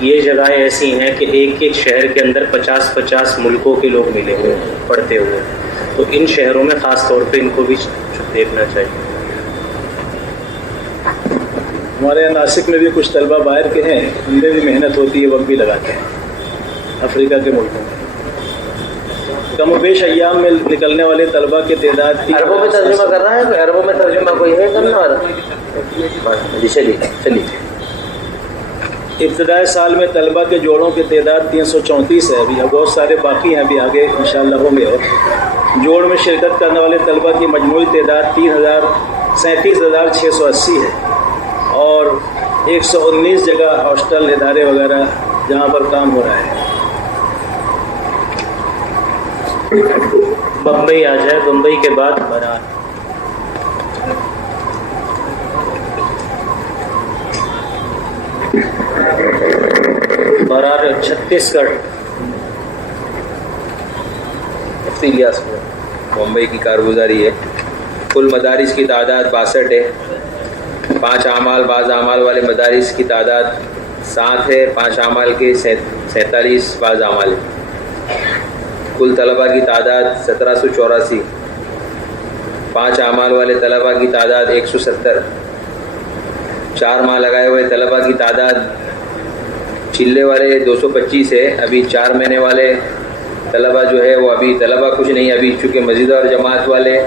یہ جگہیں ایسی ہیں کہ ایک ایک شہر کے اندر 50 ملکوں کے لوگ ملے ہوئے پڑھتے ہوئے. تو ان شہروں میں خاص طور پہ ان کو بھی دیکھنا چاہیے. ہمارے یہاں ناسک میں بھی کچھ طلباء باہر کے ہیں، ان میں بھی محنت ہوتی ہے، وقت بھی لگاتے ہیں افریقہ کے ملکوں میں. کم و بیش ایام میں نکلنے والے طلباء کی تعداد عربوں میں ترجمہ کر رہا ہے کوئی؟ عربوں میں ترجمہ کوئی ہے کرنے والا؟ جی چلیے. ابتدائی سال میں طلباء کے جوڑوں کی تعداد 334 ہے. ابھی بہت سارے باقی ہیں، ابھی آگے انشاءاللہ ہوں گے. اور جوڑ میں شرکت کرنے والے طلباء کی مجموعی تعداد 37,680 ہے. اور 119 جگہ ہاسٹل ادارے وغیرہ جہاں پر کام ہو رہا ہے. بمبئی آ جائے، بمبئی کے بعد برار چھتیس گڑھ. الیاس ممبئی کی کارگزاری ہے. کل مدارس کی تعداد 62 ہے. 5 اعمال بعض اعمال والے مدارس کی تعداد 7 ہے. 5 اعمال کے 47 بعض اعمال. کل طلباء کی تعداد 1784. 5 اعمال والے طلباء کی تعداد 170. 4 ماہ لگائے ہوئے طلباء کی تعداد چلے والے 225 ہے. ابھی 4 مہینے والے طلباء جو ہے وہ ابھی طلباء کچھ نہیں. ابھی چونکہ مسجد اور جماعت والے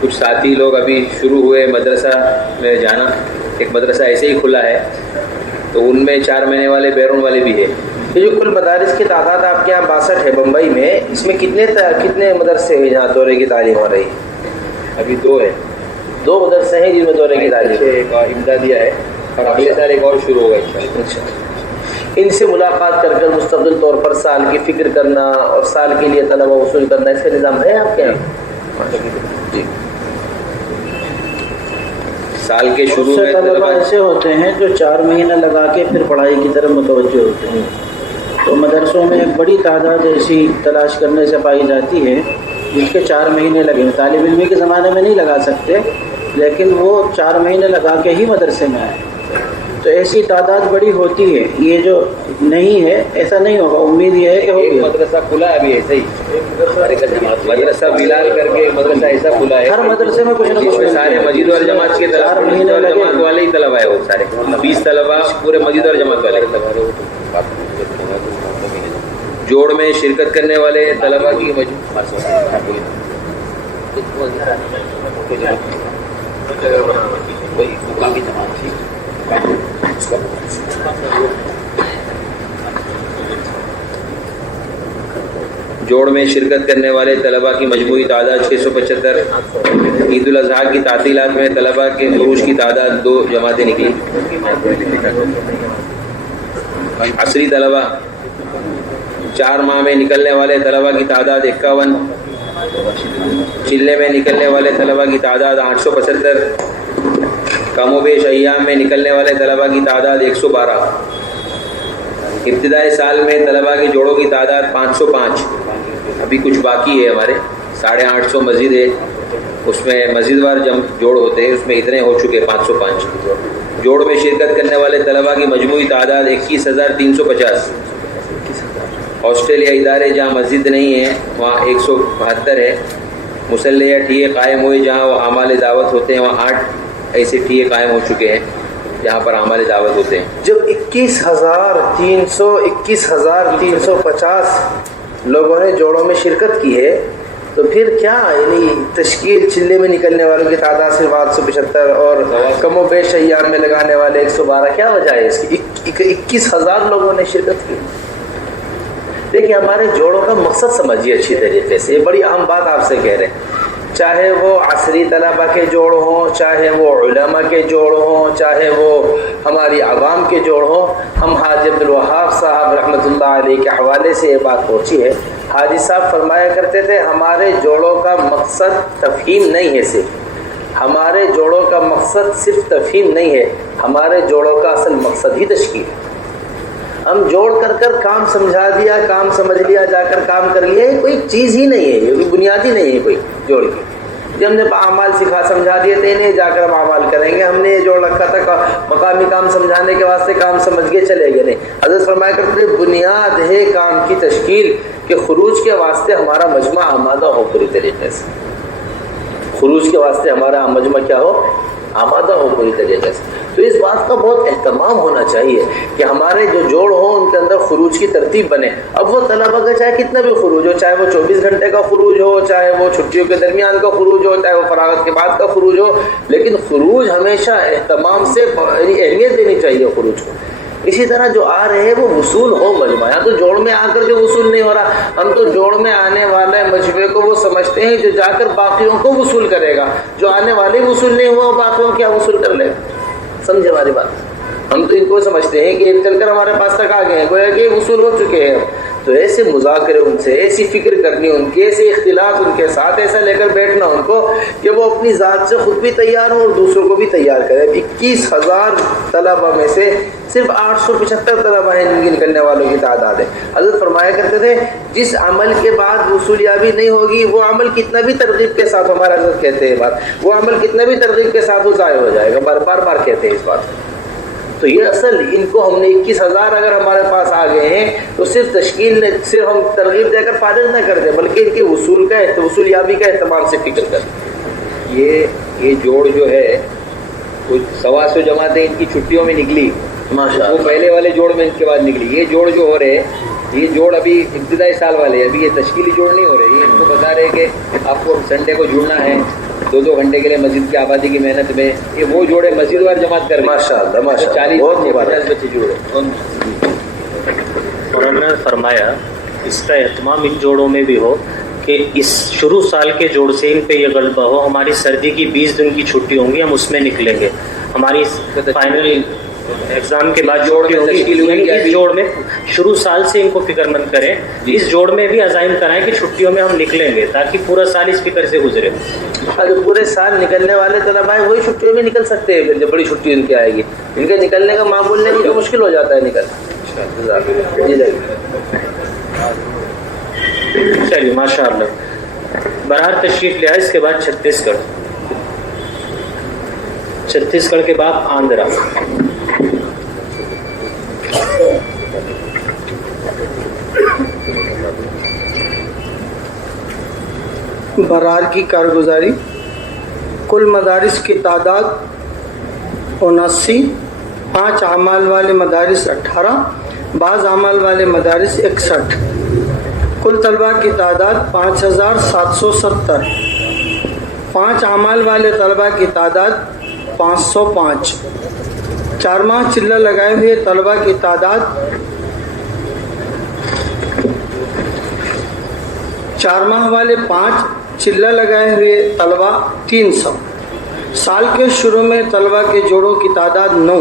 کچھ ساتھی لوگ ابھی شروع ہوئے مدرسہ میں جانا. ایک مدرسہ ایسے ہی کھلا ہے تو ان میں 4 مہینے والے بیرون والے بھی ہے. یہ جو کل مدارس کی تعداد آپ کے یہاں 62 ہے بمبئی میں، اس میں کتنے مدرسے ہیں جہاں دورے کی تعلیم ہو رہی ہے؟ ابھی 2 ہے. 2 مدرسے ہیں جن میں دورے کی تعلیم. ایک امدادیہ ہے اور اگلے سال ایک اور شروع ہوگا انشاءاللہ. ان سے ملاقات کر مستقل طور پر سال کی فکر کرنا اور سال کے لیے طلبہ وصول کرنا، اس کا نظام ہے آپ کے یہاں؟ جی. سال کے شروع میں طلبہ ایسے ہوتے ہیں جو 4 مہینے لگا کے پھر پڑھائی کی طرف متوجہ ہوتے ہیں. تو مدرسوں میں ایک بڑی تعداد ایسی تلاش کرنے سے پائی جاتی ہے جس کے 4 مہینے لگے. طالب علمی کے زمانے میں نہیں لگا سکتے، لیکن وہ 4 مہینے لگا کے ہی مدرسے میں آئے. تو ایسی تعداد بڑی ہوتی ہے. یہ جو نہیں ہے ایسا نہیں ہوگا، امید یہ ہے کہ ایک مدرسہ کھلا ہے ابھی ایسے ہی. مدرسہ بلال کر کے مدرسہ ایسا کھلا ہے، ہر مدرسے میں کچھ نہ کچھ سارے مسجد اور جماعت کے طلباء، مسجد اور جماعت والے ہی طلباء ہے. وہ سارے 20 طلباء پورے مسجد اور جماعت والے. جوڑ میں شرکت کرنے والے طلباء کی جوڑ میں شرکت کرنے والے طلباء کی مجموعی تعداد 675. عید الاضحیٰ کی تعطیلات میں طلباء کے خروج کی تعداد 2 جماعتیں نکلی. عصری طلباء 4 ماہ میں نکلنے والے طلباء کی تعداد 51. چلے میں نکلنے والے طلباء کی تعداد 875. کم و بیش ایام میں نکلنے والے طلباء کی تعداد 112. ابتدائی سال میں طلباء کی جوڑوں کی تعداد 505. ابھی کچھ باقی ہے. ہمارے 850 مسجد ہے، اس میں مسجد وار جوڑ ہوتے ہیں، اس میں اتنے ہو چکے 505. جوڑ میں شرکت کرنے والے طلباء کی مجموعی تعداد 21,350. آسٹریلیا ادارے جہاں مسجد نہیں ہے وہاں 172 ہے. مسلح ٹھیے قائم ہوئے جہاں وہ اعمال دعوت ہوتے ہیں وہاں 8 ایسے ٹھیے قائم ہو چکے ہیں جہاں پر اعمال دعوت ہوتے ہیں. جب 21,350 لوگوں نے جوڑوں میں شرکت کی ہے تو پھر کیا یعنی تشکیل چلے میں نکلنے والوں کی تعداد صرف 875 اور کم و بیش ایام میں لگانے والے 112، کیا وجہ ہے اس کی؟ 21,000 لوگوں نے شرکت کی. دیکھیں ہمارے جوڑوں کا مقصد سمجھیے اچھی طریقے سے، یہ بڑی اہم بات آپ سے کہہ رہے ہیں. چاہے وہ عصری طلبہ کے جوڑ ہوں، چاہے وہ علماء کے جوڑ ہوں، چاہے وہ ہماری عوام کے جوڑ ہوں، ہم حاجی عبدالوہاب صاحب رحمۃ اللہ علیہ کے حوالے سے یہ بات پہنچی ہے. حاجی صاحب فرمایا کرتے تھے ہمارے جوڑوں کا مقصد تفہیم نہیں ہے، صرف ہمارے جوڑوں کا مقصد صرف تفہیم نہیں ہے، ہمارے جوڑوں کا اصل مقصد ہی تشکیل ہے. ہم جوڑ کر کام سمجھا دیا، کام سمجھ لیا، جا کر کام کر لیا، یہ کوئی چیز ہی نہیں ہے، یہ کوئی بنیادی نہیں ہے کوئی جوڑ کی. جب ہم نے اعمال سمجھا دیے تھے انہیں جا کر ہم اعمال کریں گے، ہم نے یہ جوڑ رکھا تھا مقامی کام سمجھانے کے واسطے کام سمجھ کے چلے گئے نہیں. حضرت فرمایا کرتے تھے بنیاد ہے کام کی تشکیل کہ خروج کے واسطے ہمارا مجمع آمادہ ہو پوری طریقے سے، خروج کے واسطے ہمارا مجمع کیا ہو، آمادہ ہو پوری طریقے سے. تو اس بات کا بہت اہتمام ہونا چاہیے کہ ہمارے جو جوڑ ہوں ان کے اندر خروج کی ترتیب بنے. اب وہ طلبہ کا چاہے کتنا بھی خروج ہو، چاہے وہ 24 گھنٹے کا خروج ہو، چاہے وہ چھٹیوں کے درمیان کا خروج ہو، چاہے وہ فراغت کے بعد کا خروج ہو، لیکن خروج ہمیشہ اہتمام سے اہمیت دینی چاہیے خروج کو. اسی طرح جو آ رہے ہیں وہ وصول ہو مجمع. تو جوڑ میں آ کر جو وصول نہیں ہو رہا، ہم تو جوڑ میں آنے والے مجموعے کو وہ سمجھتے ہیں جو جا کر باقیوں کو وصول کرے گا، جو آنے والے وصول نہیں ہوا باقیوں کیا وصول کر لے. سمجھے ہماری بات؟ ہم تو ان کو سمجھتے ہیں کہ چل کر ہمارے پاس تک آ گئے ہیں، گویا کہ وصول ہو چکے ہیں. تو ایسے مذاکرے ان سے، ایسی فکر کرنی ان کی، ایسے اختلاط ان کے ساتھ ایسا لے کر بیٹھنا ان کو کہ وہ اپنی ذات سے خود بھی تیار ہوں اور دوسروں کو بھی تیار کرے. 21,000 طلبہ میں سے صرف 875 طلبہ ہیں جن کی نکلنے والوں کی تعداد ہے. حضرت فرمایا کرتے تھے جس عمل کے بعد وصولیابی نہیں ہوگی وہ عمل کتنا بھی ترغیب کے ساتھ، ہمارا حضرت کہتے ہیں بات، وہ عمل کتنا بھی ترغیب کے ساتھ وہ ضائع ہو جائے گا. بار بار کہتے ہیں اس بات کو. تو یہ اصل ان کو ہم نے 21,000 اگر ہمارے پاس آ گئے ہیں تو صرف تشکیل نے، صرف ہم ترغیب دے کر فارغ نہ کر دیں بلکہ ان کے وصولیابی کا اہتمام سے فکر کریں. یہ جوڑ جو ہے کچھ 125 جماعتیں ان کی چھٹیوں میں نکلی، وہ پہلے والے جوڑ میں اس کے بعد نکلی. یہ جوڑ جو ہو رہے ہیں، یہ جوڑ ابھی ابتدائی سال والے ہیں، ابھی یہ تشکیلی جوڑ نہیں ہو رہے. یہ ان کو بتا رہے کہ آپ کو سنڈے کو جڑنا ہے 2 گھنٹے کے لیے مسجد کی آبادی کی محنت میں. یہ وہ جوڑے مسجد وار جماعت کر رہے ہیں. ماشاءاللہ 40-50 بچے جوڑے. اور انہوں نے فرمایا اس کا اہتمام ان جوڑوں میں بھی ہو کہ اس شروع سال کے جوڑ سے ان پہ یہ غلبہ ہو. ہماری سردی کی 20 دن کی چھٹی ہوں گی، ہم اس میں نکلیں گے. ہماری فائنل ایگزام کے بعد جوڑ میں اس جوڑ میں شروع سال سے ان کو فکر مند کریں، اس جوڑ میں بھی عزائم کرائیں کہ چھٹیوں میں ہم نکلیں گے تاکہ پورا سال اس فکر سے گزرے. جو پورے سال نکلنے والے طلبہ ہیں وہی چھٹیوں میں نکل سکتے ہیں. پھر جب بڑی چھٹی ان کی آئے گی ان کے نکلنے کا معمول نہیں تو مشکل ہو جاتا ہے نکلنا. چلیے ماشاء اللہ. برہر تشریف لے آئے. اس کے بعد چھتیس گڑھ کے بعد آندھرا. برار کی کارگزاری. کل مدارس کی تعداد 79، 5 اعمال والے مدارس 18، بعض اعمال والے مدارس 61. کل طلباء کی تعداد 5770. 5 اعمال والے طلباء کی تعداد 505. 4 ماہ چلہ لگائے ہوئے طلباء کی تعداد 4 ماہ والے 5، چلہ لگائے ہوئے طلباء 300. سال کے شروع میں طلباء کے جوڑوں کی تعداد 9.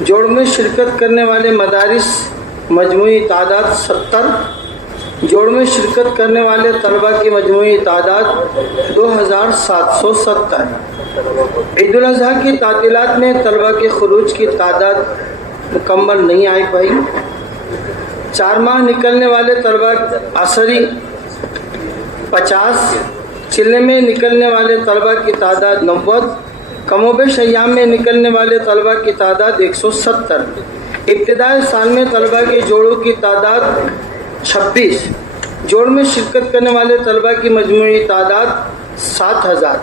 جوڑ میں شرکت کرنے والے مدارس مجموعی تعداد 70. جوڑ میں شرکت کرنے والے طلباء کی مجموعی تعداد 2770. عید الاضحیٰ کی تعطیلات میں طلباء کے خروج کی تعداد مکمل نہیں آئی پائی. 4 ماہ نکلنے والے طلباء عصری 50، چلے میں نکلنے والے طلباء کی تعداد 90، کم و بیش ایام میں نکلنے والے طلباء کی تعداد 170. ابتدائی سال میں طلباء کے جوڑوں کی تعداد 26. جوڑ میں شرکت کرنے والے طلباء کی مجموعی تعداد 7000.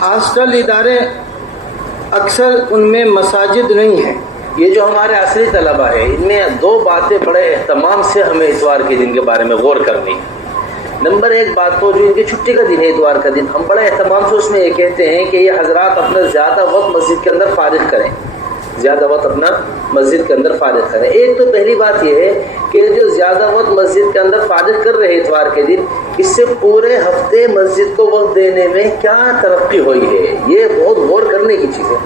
ہاسٹل ادارے اکثر ان میں مساجد نہیں ہیں. یہ جو ہمارے عصری طلبہ ہیں ان میں 2 باتیں بڑے اہتمام سے ہمیں اتوار کے دن کے بارے میں غور کرنی ہے. نمبر 1 بات تو جو ان کی چھٹی کا دن ہے اتوار کا دن، ہم بڑے اہتمام سے اس میں یہ کہتے ہیں کہ یہ حضرات اپنا زیادہ وقت مسجد کے اندر فارغ کریں. زیادہ وقت اپنا مسجد کے اندر فارغ کریں. ایک تو پہلی بات یہ ہے کہ جو زیادہ وقت مسجد کے اندر فارغ کر رہے اتوار کے دن, اس سے پورے ہفتے مسجد کو وقت دینے میں کیا ترقی ہوئی ہے, یہ بہت غور کرنے کی چیز ہے.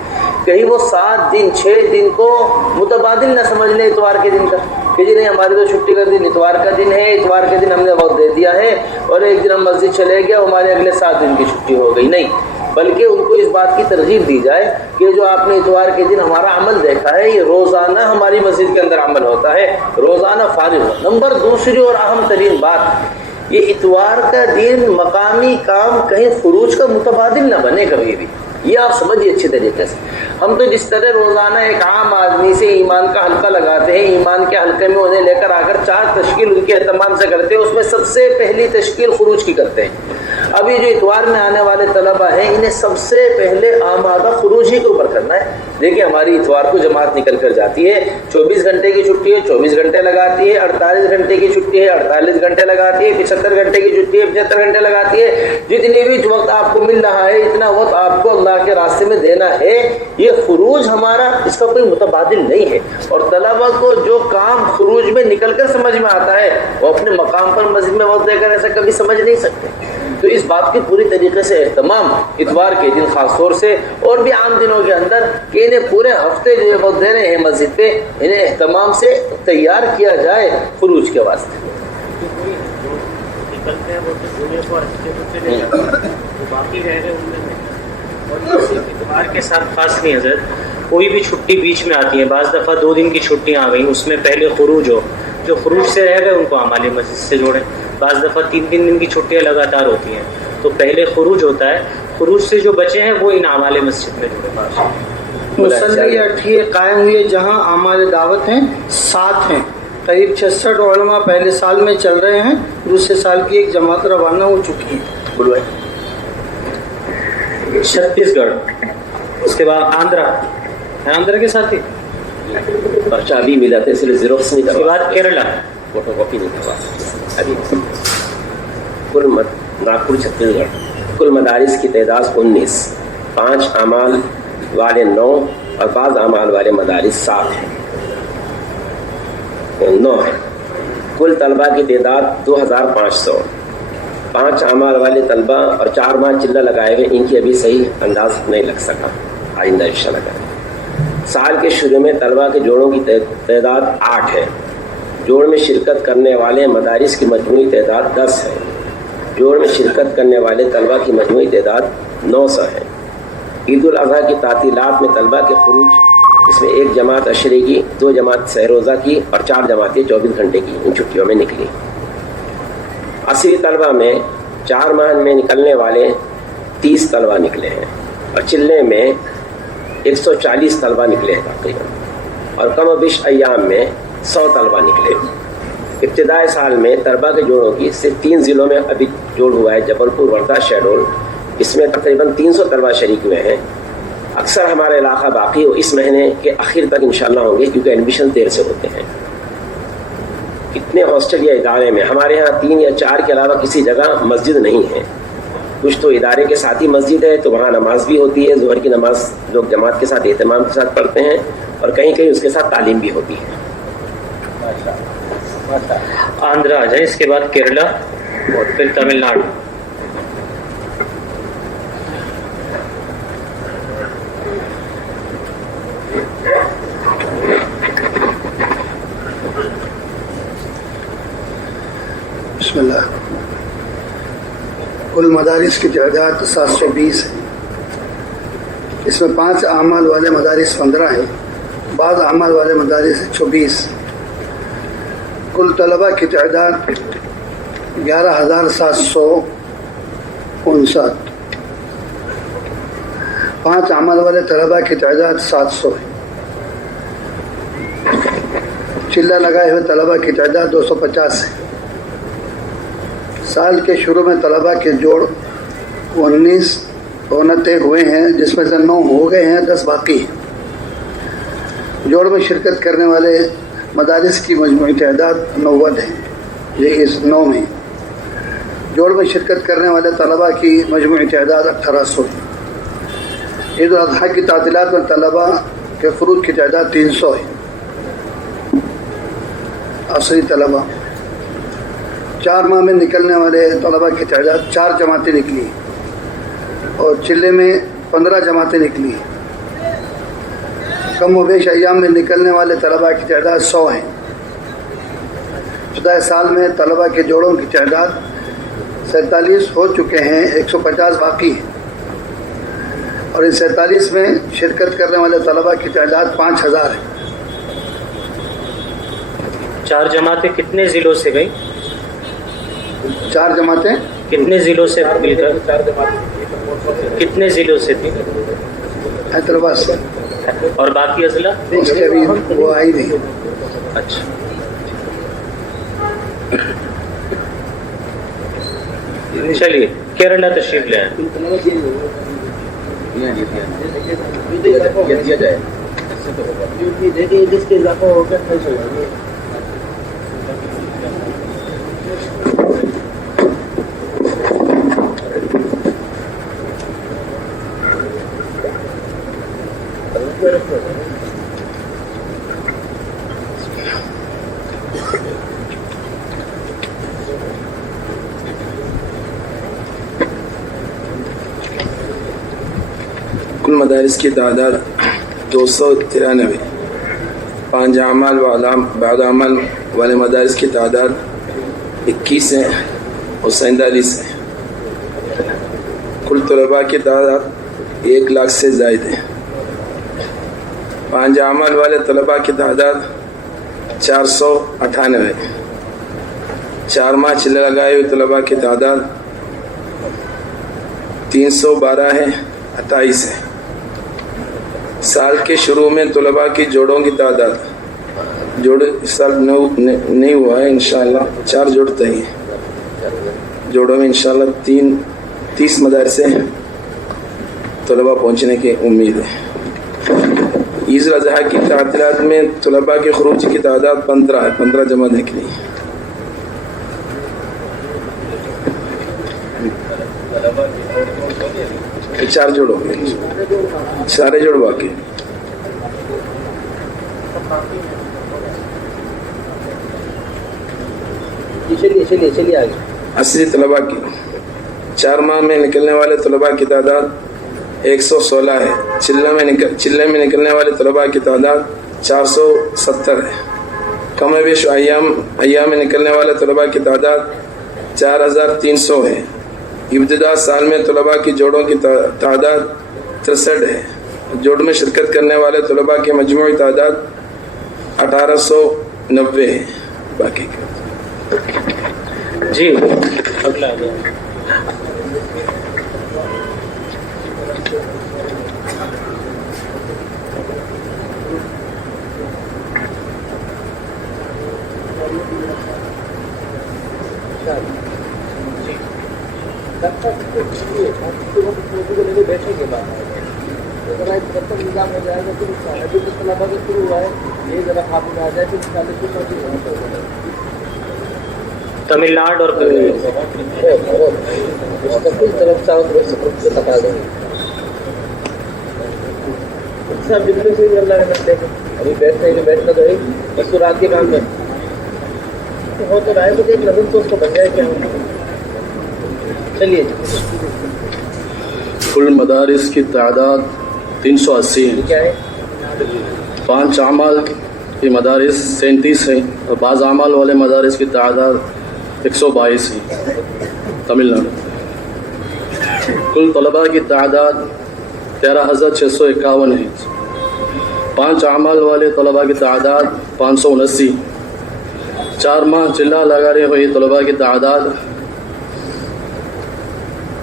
کہیں وہ 7 دن 6 دن کو متبادل نہ سمجھ لیں اتوار کے دن کا, کہ جی نہیں ہماری تو چھٹی کا دن اتوار کا دن ہے, اتوار کے دن ہم نے وقت دے دیا ہے اور ایک دن ہم مسجد چلے گئے, ہمارے اگلے 7 دن کی چھٹی ہو گئی. نہیں, بلکہ ان کو اس بات کی ترغیب دی جائے کہ جو آپ نے اتوار کے دن ہمارا عمل دیکھا ہے یہ روزانہ ہماری مسجد کے اندر عمل ہوتا ہے, روزانہ فارغ ہو. نمبر دوسری اور اہم ترین بات, یہ اتوار کا دن مقامی کام کہیں خروج کا متبادل نہ بنے کبھی بھی. یہ آپ سمجھیے اچھی طریقے سے. ہم تو جس طرح روزانہ ایک عام آدمی سے ایمان کا حلقہ لگاتے ہیں, ایمان کے حلقے میں انہیں لے کر آ کر 4 تشکیل ان کے اہتمام سے کرتے ہیں, اس میں سب سے پہلی تشکیل خروج کی کرتے ہیں. ابھی جو اتوار میں آنے والے طلبہ ہیں انہیں سب سے پہلے آمادہ خروج ہی کے اوپر کرنا ہے. دیکھیں ہماری اتوار کو جماعت نکل کر جاتی ہے, 24 گھنٹے کی چھٹی ہے 24 گھنٹے لگاتی ہے, 48 گھنٹے کی چھٹی ہے 48 گھنٹے لگاتی ہے, 75 گھنٹے کی چھٹی ہے 75 گھنٹے لگاتی ہے. جتنی بھی وقت آپ کو مل رہا ہے اتنا وقت آپ کو اللہ کے راستے میں دینا ہے. یہ خروج ہمارا اس کا کوئی متبادل نہیں ہے. اور طلبہ کو جو کام خروج میں نکل کر سمجھ میں آتا ہے وہ اپنے مقام پر مسجد میں وقت دے کر ایسا کبھی سمجھ نہیں سکتے. تو اس بات کی پوری طریقے سے اہتمام اتوار کے دن خاص طور سے اور بھی عام دنوں کے اندر کہ انہیں پورے ہفتے جو وقت دے رہے ہیں مسجد پہ, انہیں اہتمام سے تیار کیا جائے خروج کے واسطے. باقی رہ رہے اور اتوار کے ساتھ خاص نہیں حضرت, کوئی بھی چھٹی بیچ میں آتی ہے, بعض دفعہ 2 دن کی چھٹیاں آ گئیں, اس میں پہلے خروج ہو, جو خروج سے رہ گئے ان کو اعمال مسجد سے جوڑیں. بعض دفعہ 3 دن کی چھٹیاں لگاتار ہوتی ہیں تو پہلے خروج ہوتا ہے, خروج سے جو بچے ہیں وہ ان اعمال مسجد میں جوڑیں. مسلح اٹھیے قائم ہوئے جہاں اعمال دعوت ہیں 7 ہیں. قریب 66 علماء پہلے سال میں چل رہے ہیں, دوسرے سال کی ایک جماعت روانہ ہو چکی ہے. چھتیس گڑھ, اس کے بعد آندھرا کے ساتھ ہی پرچہ ابھی ملا تھا اس لیے زیروکس نہیں اس کے بعد کیرلا, فوٹو کاپی نہیں کروا ابھی. ناگپور چھتیس گڑھ کل مدارس کی تعداد 19, 5 اعمال والے 9 اور بعض اعمال والے مدارس 7 ہیں, 9 ہیں. کل طلبہ کی تعداد 2500, 5 اعمال والے طلبہ اور 4 ماہ چلہ لگائے ہوئے, ان کی ابھی صحیح انداز نہیں لگ سکا, آئندہ انشاءاللہ کریں. سال کے شروع میں طلبہ کے جوڑوں کی تعداد 8 ہے. جوڑ میں شرکت کرنے والے مدارس کی مجموعی تعداد 10 ہے. جوڑ میں شرکت کرنے والے طلبہ کی مجموعی تعداد 900 ہے. عید الاضحیٰ کی تعطیلات میں طلبہ کے خروج, اس میں 1 جماعت عشرے کی, 2 جماعت سہ روزہ کی اور 4 جماعتیں 24 گھنٹے کی ان چھٹیوں میں نکلی. عصری طلبہ میں 4 ماہ میں نکلنے والے 30 طلبہ نکلے ہیں اور چلنے میں 140 طلبہ نکلے ہیں تقریباً, اور کم و بیش ایام میں 100 طلبہ نکلے. ابتدائی سال میں طلبہ کے جوڑوں کی صرف 3 ضلعوں میں ابھی جوڑ ہوا ہے, جبل پور, وردھا, شہڈول. اس میں تقریباً 300 طلبہ شریک ہوئے ہیں. اکثر ہمارا علاقہ باقی ہو اس مہینے کے آخر تک انشاءاللہ ہوں گے کیونکہ ایڈمیشن دیر سے ہوتے ہیں. کتنے ہاسٹل یا ادارے میں, ہمارے ہاں 3 یا 4 کے علاوہ کسی جگہ مسجد نہیں ہے. کچھ تو ادارے کے ساتھ ہی مسجد ہے تو وہاں نماز بھی ہوتی ہے, ظہر کی نماز لوگ جماعت کے ساتھ اہتمام کے ساتھ پڑھتے ہیں, اور کہیں کہیں اس کے ساتھ تعلیم بھی ہوتی ہے. آندھرا آ جائے, اس کے بعد کیرلا اور پھر تمل ناڈو. بسم اللہ. کل مدارس کی تعداد 720 ہے. اس میں 5 اعمال والے مدارس 15 ہیں, بعض اعمال والے مدارس 24. کل طلبہ کی تعداد 11,759. 5 اعمال والے طلبہ کی تعداد 700 ہے. چلہ لگائے ہوئے طلبہ کی تعداد 250 ہے. سال کے شروع میں طلبہ کے جوڑ 19 طے ہوئے ہیں, جس میں سے 9 ہو گئے ہیں, 10 باقی ہیں. جوڑ میں شرکت کرنے والے مدارس کی مجموعی تعداد 90 ہے. یہ اس 9 میں. جوڑ میں شرکت کرنے والے طلبہ کی مجموعی تعداد 1800 ہے. عید الاضحیٰ کی تعطیلات میں طلبہ کہ فروج کی تعداد 300 ہے. عصری طلبہ 4 ماہ میں نکلنے والے طلبہ کی تعداد 4 جماعتیں نکلی اور چلے میں 15 جماعتیں نکلی. کم و بیش ایام میں نکلنے والے طلبہ کی تعداد 100 ہیں. ابتدائی سال میں طلبہ کے جوڑوں کی تعداد 47 ہو چکے ہیں, 150 باقی ہیں, اور ان 47 میں شرکت کرنے والے طلبہ کی تعداد 5000 ہے. 4 جماعتیں کتنے ضلعوں سے گئی؟ 4 جماعتیں کتنے ضلعوں سے مل کر کتنے ضلعوں سے تھی؟ حیدرآباد سے, اور باقی اضلاع؟ اس کے ابھی وہ آئی نہیں. اچھا, چلیے کیرلا تشریف لے آئیں. کل مدارس کی تعداد 293. 5 اعمال بعد عمل والے مدارس کی تعداد 21 ہے اور 47 ہے. کل طلباء کی تعداد 1 لاکھ سے زائد ہے. 5 اعمال والے طلباء کی تعداد 498. 4 ماہ چلے لگائے ہوئے طلباء کی تعداد 312 ہے, 28 ہے. سال کے شروع میں طلباء کی جوڑوں کی تعداد, جوڑ اس سال نہیں ہوا ہے انشاءاللہ, 4 جوڑ تھے. جوڑوں میں انشاءاللہ 30 مدارسیں ہیں, طلباء پہنچنے کی امید ہے. عید الاضحیٰ کی تعطیلات میں طلباء کے خروج کی تعداد 15 ہے, 15 جمع نکلی. چار جوڑ ہو گئے, سارے جوڑ باقی. چلیے آگے. عصری طلباء کی 4 ماہ میں نکلنے والے طلباء کی تعداد 116 ہے. چلے میں نکلنے والے طلباء کی تعداد 470 ہے. کم و بیش ایام میں نکلنے والے طلباء کی تعداد 4300 ہے. ابتدا سال میں طلباء کی جوڑوں کی تعداد 63 ہے. جوڑ میں شرکت کرنے والے طلباء کی مجموعی تعداد 1890 ہے. باقی جی اگلا بیٹھنے کے بعد جب تک نظام ہو جائے گا پھر طلبا سے شروع ہوا ہے, یہ ذرا ہاتھ میں آ جائے پھر تمل ناڈو اور طرف سے بتا دیں گے سب جتنے سے اللہ کرتے ہیں. ابھی بیٹھنا تو ہے بس, تو رات کے کام میں ہو تو رہا ہے تو ایک نظر تو اس کو بن جائے کیا ہوگا. چلیے کل مدارس کی تعداد 380 ہے. کیا ہے؟ 5 اعمال کے مدارس 37 ہیں اور بعض اعمال والے مدارس کی تعداد 122 ہے. تمل ناڈو کل طلباء کی تعداد 13651 ہے. 5 اعمال والے طلباء کی تعداد 579. 4 ماہ چلہ لگانے ہوئے طلباء کی تعداد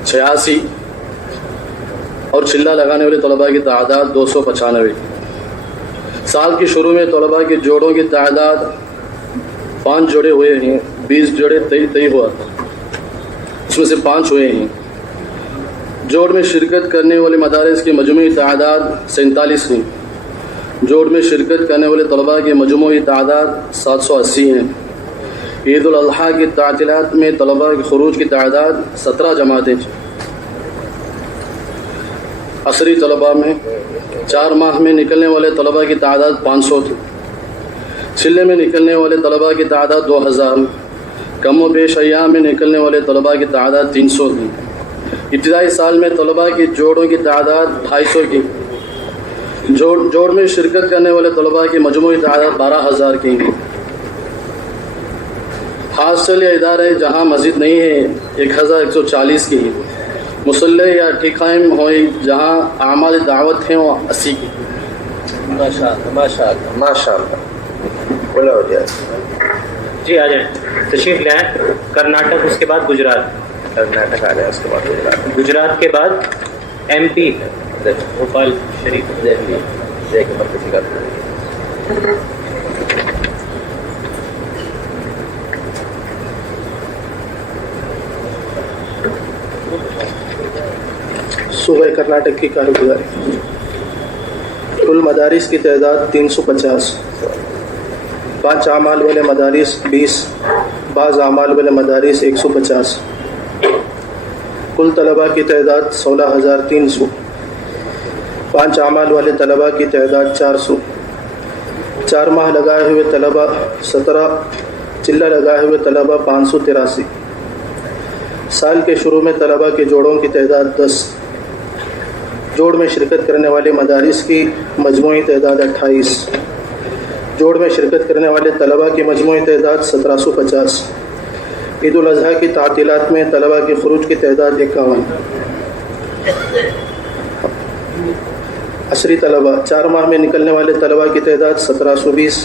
86 اور چلہ لگانے والے طلباء کی تعداد 295. سال کے شروع میں طلباء کے جوڑوں کی تعداد 5 جوڑے ہوئے ہیں. 20 جوڑے طے ہوا تھا, اس میں سے 5 ہوئے ہیں. جوڑ میں شرکت کرنے والے مدارس کی مجموعی تعداد 47 ہیں. جوڑ میں شرکت کرنے والے طلباء کی مجموعی تعداد 780 ہیں. عید الاضحیٰ کی تعطیلات میں طلباء کے خروج کی تعداد 17 جماعتیں. عصری طلباء میں 4 ماہ میں نکلنے والے طلباء کی تعداد 500 تھی. چلے میں نکلنے والے طلباء کی تعداد 2000. کم و بیش ایام میں نکلنے والے طلباء کی تعداد 300 تھی. ابتدائی سال میں طلباء کی جوڑوں کی تعداد 250 کی. جوڑ میں شرکت کرنے والے طلباء کی مجموعی تعداد 12000 کی. حاصل ادارے جہاں مسجد نہیں ہے 1140 کی. مسلح یا ٹھیکائم ہوئی جہاں اعمال دعوت ہیں وہ 80 کی. ماشاءاللہ. بولا ہو جائے. جی آ جائیں, تشریف لے آئیں. کرناٹک, اس کے بعد گجرات. کرناٹک آ جائے, اس کے بعد گجرات کے بعد ایم پی, بھوپال شریف. دیکھ مرکزی کا صوبہ کرناٹک کی کارگزاری. کل مدارس کی تعداد 350. 5 اعمال والے مدارس 20, بعض اعمال والے مدارس 150. کل طلباء کی تعداد 16300. 5 اعمال والے طلباء کی تعداد 400. 4 ماہ لگائے ہوئے طلباء 17. چلہ لگائے ہوئے طلباء 583. سال کے شروع میں طلباء کے جوڑوں کی تعداد 10. جوڑ میں شرکت کرنے والے مدارس کی مجموعی تعداد 28. جوڑ میں شرکت کرنے والے طلباء کی مجموعی تعداد 1750. عید الاضحیٰ کی تعطیلات میں طلباء کے خروج کی تعداد 51. عصری طلباء 4 ماہ میں نکلنے والے طلباء کی تعداد 1720.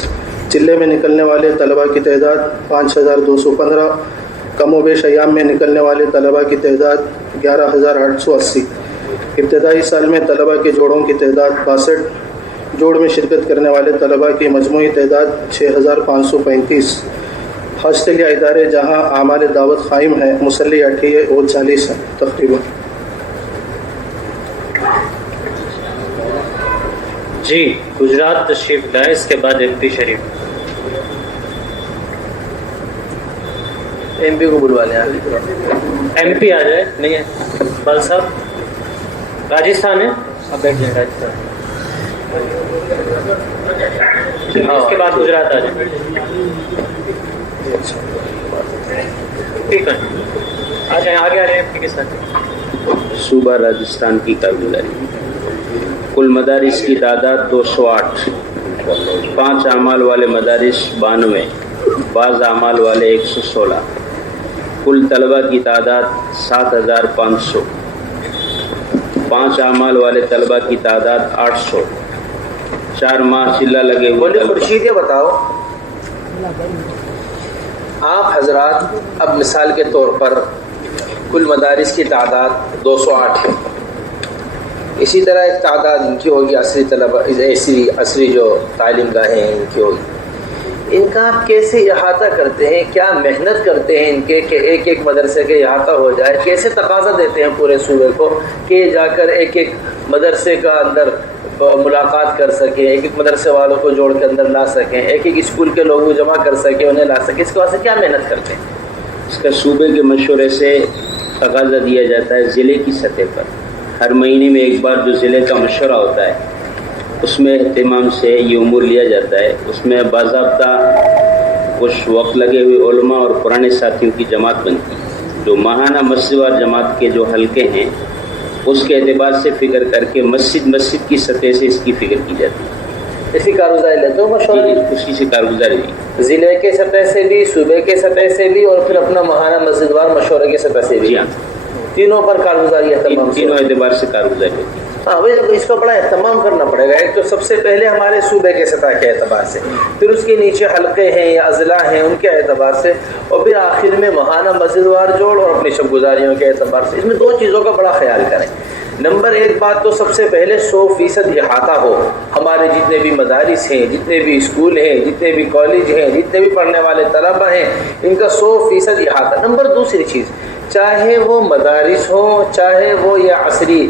چلے میں نکلنے والے طلباء کی تعداد 5215. کم و بیش ایام میں نکلنے والے طلباء کی تعداد 11880. ابتدائی سال میں طلباء کے جوڑوں کی تعداد 62. جوڑ میں شرکت کرنے والے طلباء کی مجموعی تعداد 6535. حاصلیہ ادارے جہاں اعمال دعوت قائم ہیں مسلح 8 اور 40 ہیں تقریباً. جی گجرات تشریف لائے, اس کے بعد ایم پی شریف. ایم پی کو بلوا لیں. ایم پی آ جائے. نہیں ہے بال صاحب. راجستھان ہے, اب بیٹھ جائیں. راجستھان. اس کے بعد گجرات آ جائیں. ٹھیک ہے, آ جائیں. آگے آ جائیں کے ساتھ. صوبہ راجستھان کی کارگزاری. کل مدارس کی تعداد 208. 5 اعمال والے مدارس 92. بعض اعمال والے 116. کل طلبہ کی تعداد 7500. 5 اعمال والے طلبہ کی تعداد 800. 4 ماہ چلہ لگے ہوئے. خورشید یہ بتاؤ, آپ حضرات اب مثال کے طور پر کل مدارس کی تعداد 208 ہے. اسی طرح ایک تعداد ان کی ہوگی عصری طلبہ, ایسی عصری جو تعلیم گاہیں ہیں ان کی ہوگی. ان کا آپ کیسے احاطہ کرتے ہیں, کیا محنت کرتے ہیں ان کے کہ ایک ایک مدرسے کے احاطہ ہو جائے؟ کیسے تقاضا دیتے ہیں پورے صوبے کو کہ جا کر ایک ایک مدرسے کا اندر ملاقات کر سکیں, ایک ایک مدرسے والوں کو جوڑ کے اندر لا سکیں, ایک ایک اسکول کے لوگوں کو جمع کر سکیں, انہیں لا سکیں؟ اس کے واسطے کیا محنت کرتے ہیں؟ اس کا صوبے کے مشورے سے تقاضا دیا جاتا ہے ضلع کی سطح پر. ہر مہینے میں ایک بار جو ضلع کا مشورہ ہوتا ہے اس میں اہتمام سے یہ امور لیا جاتا ہے. اس میں باضابطہ کچھ وقت لگے ہوئے علماء اور پرانے ساتھیوں کی جماعت بنتی ہے جو ماہانہ مسجد وار جماعت کے جو حلقے ہیں اس کے اعتبار سے فکر کر کے مسجد کی سطح سے اس کی فکر کی جاتی ہے. اسی کارگزاری لیتے ہو مشورہ؟ اسی سے کارگزاری بھی ضلع کے سطح سے بھی, صوبے کے سطح سے بھی, اور پھر اپنا ماہانہ مسجد وار مشورے کے سطح سے بھی. جی ہاں, تینوں پر کارگزاری ہے. تینوں اعتبار سے کارگزاری ہوتی ہے. ہاں بھائی, اس کا بڑا اہتمام کرنا پڑے گا. ایک تو سب سے پہلے ہمارے صوبے کے سطح کے اعتبار سے, پھر اس کے نیچے حلقے ہیں یا اضلاع ہیں ان کے اعتبار سے, اور پھر آخر میں ماہانہ مسجد وار جوڑ اور اپنی شب گزاریوں کے اعتبار سے. اس میں 2 چیزوں کا بڑا خیال کریں. نمبر 1 بات تو سب سے پہلے 100% احاطہ ہو. ہمارے جتنے بھی مدارس ہیں, جتنے بھی اسکول ہیں, جتنے بھی کالج ہیں, جتنے بھی پڑھنے والے طلبہ ہیں, ان کا 100% احاطہ. نمبر 2 چیز, چاہے وہ مدارس ہوں, چاہے وہ یا عصری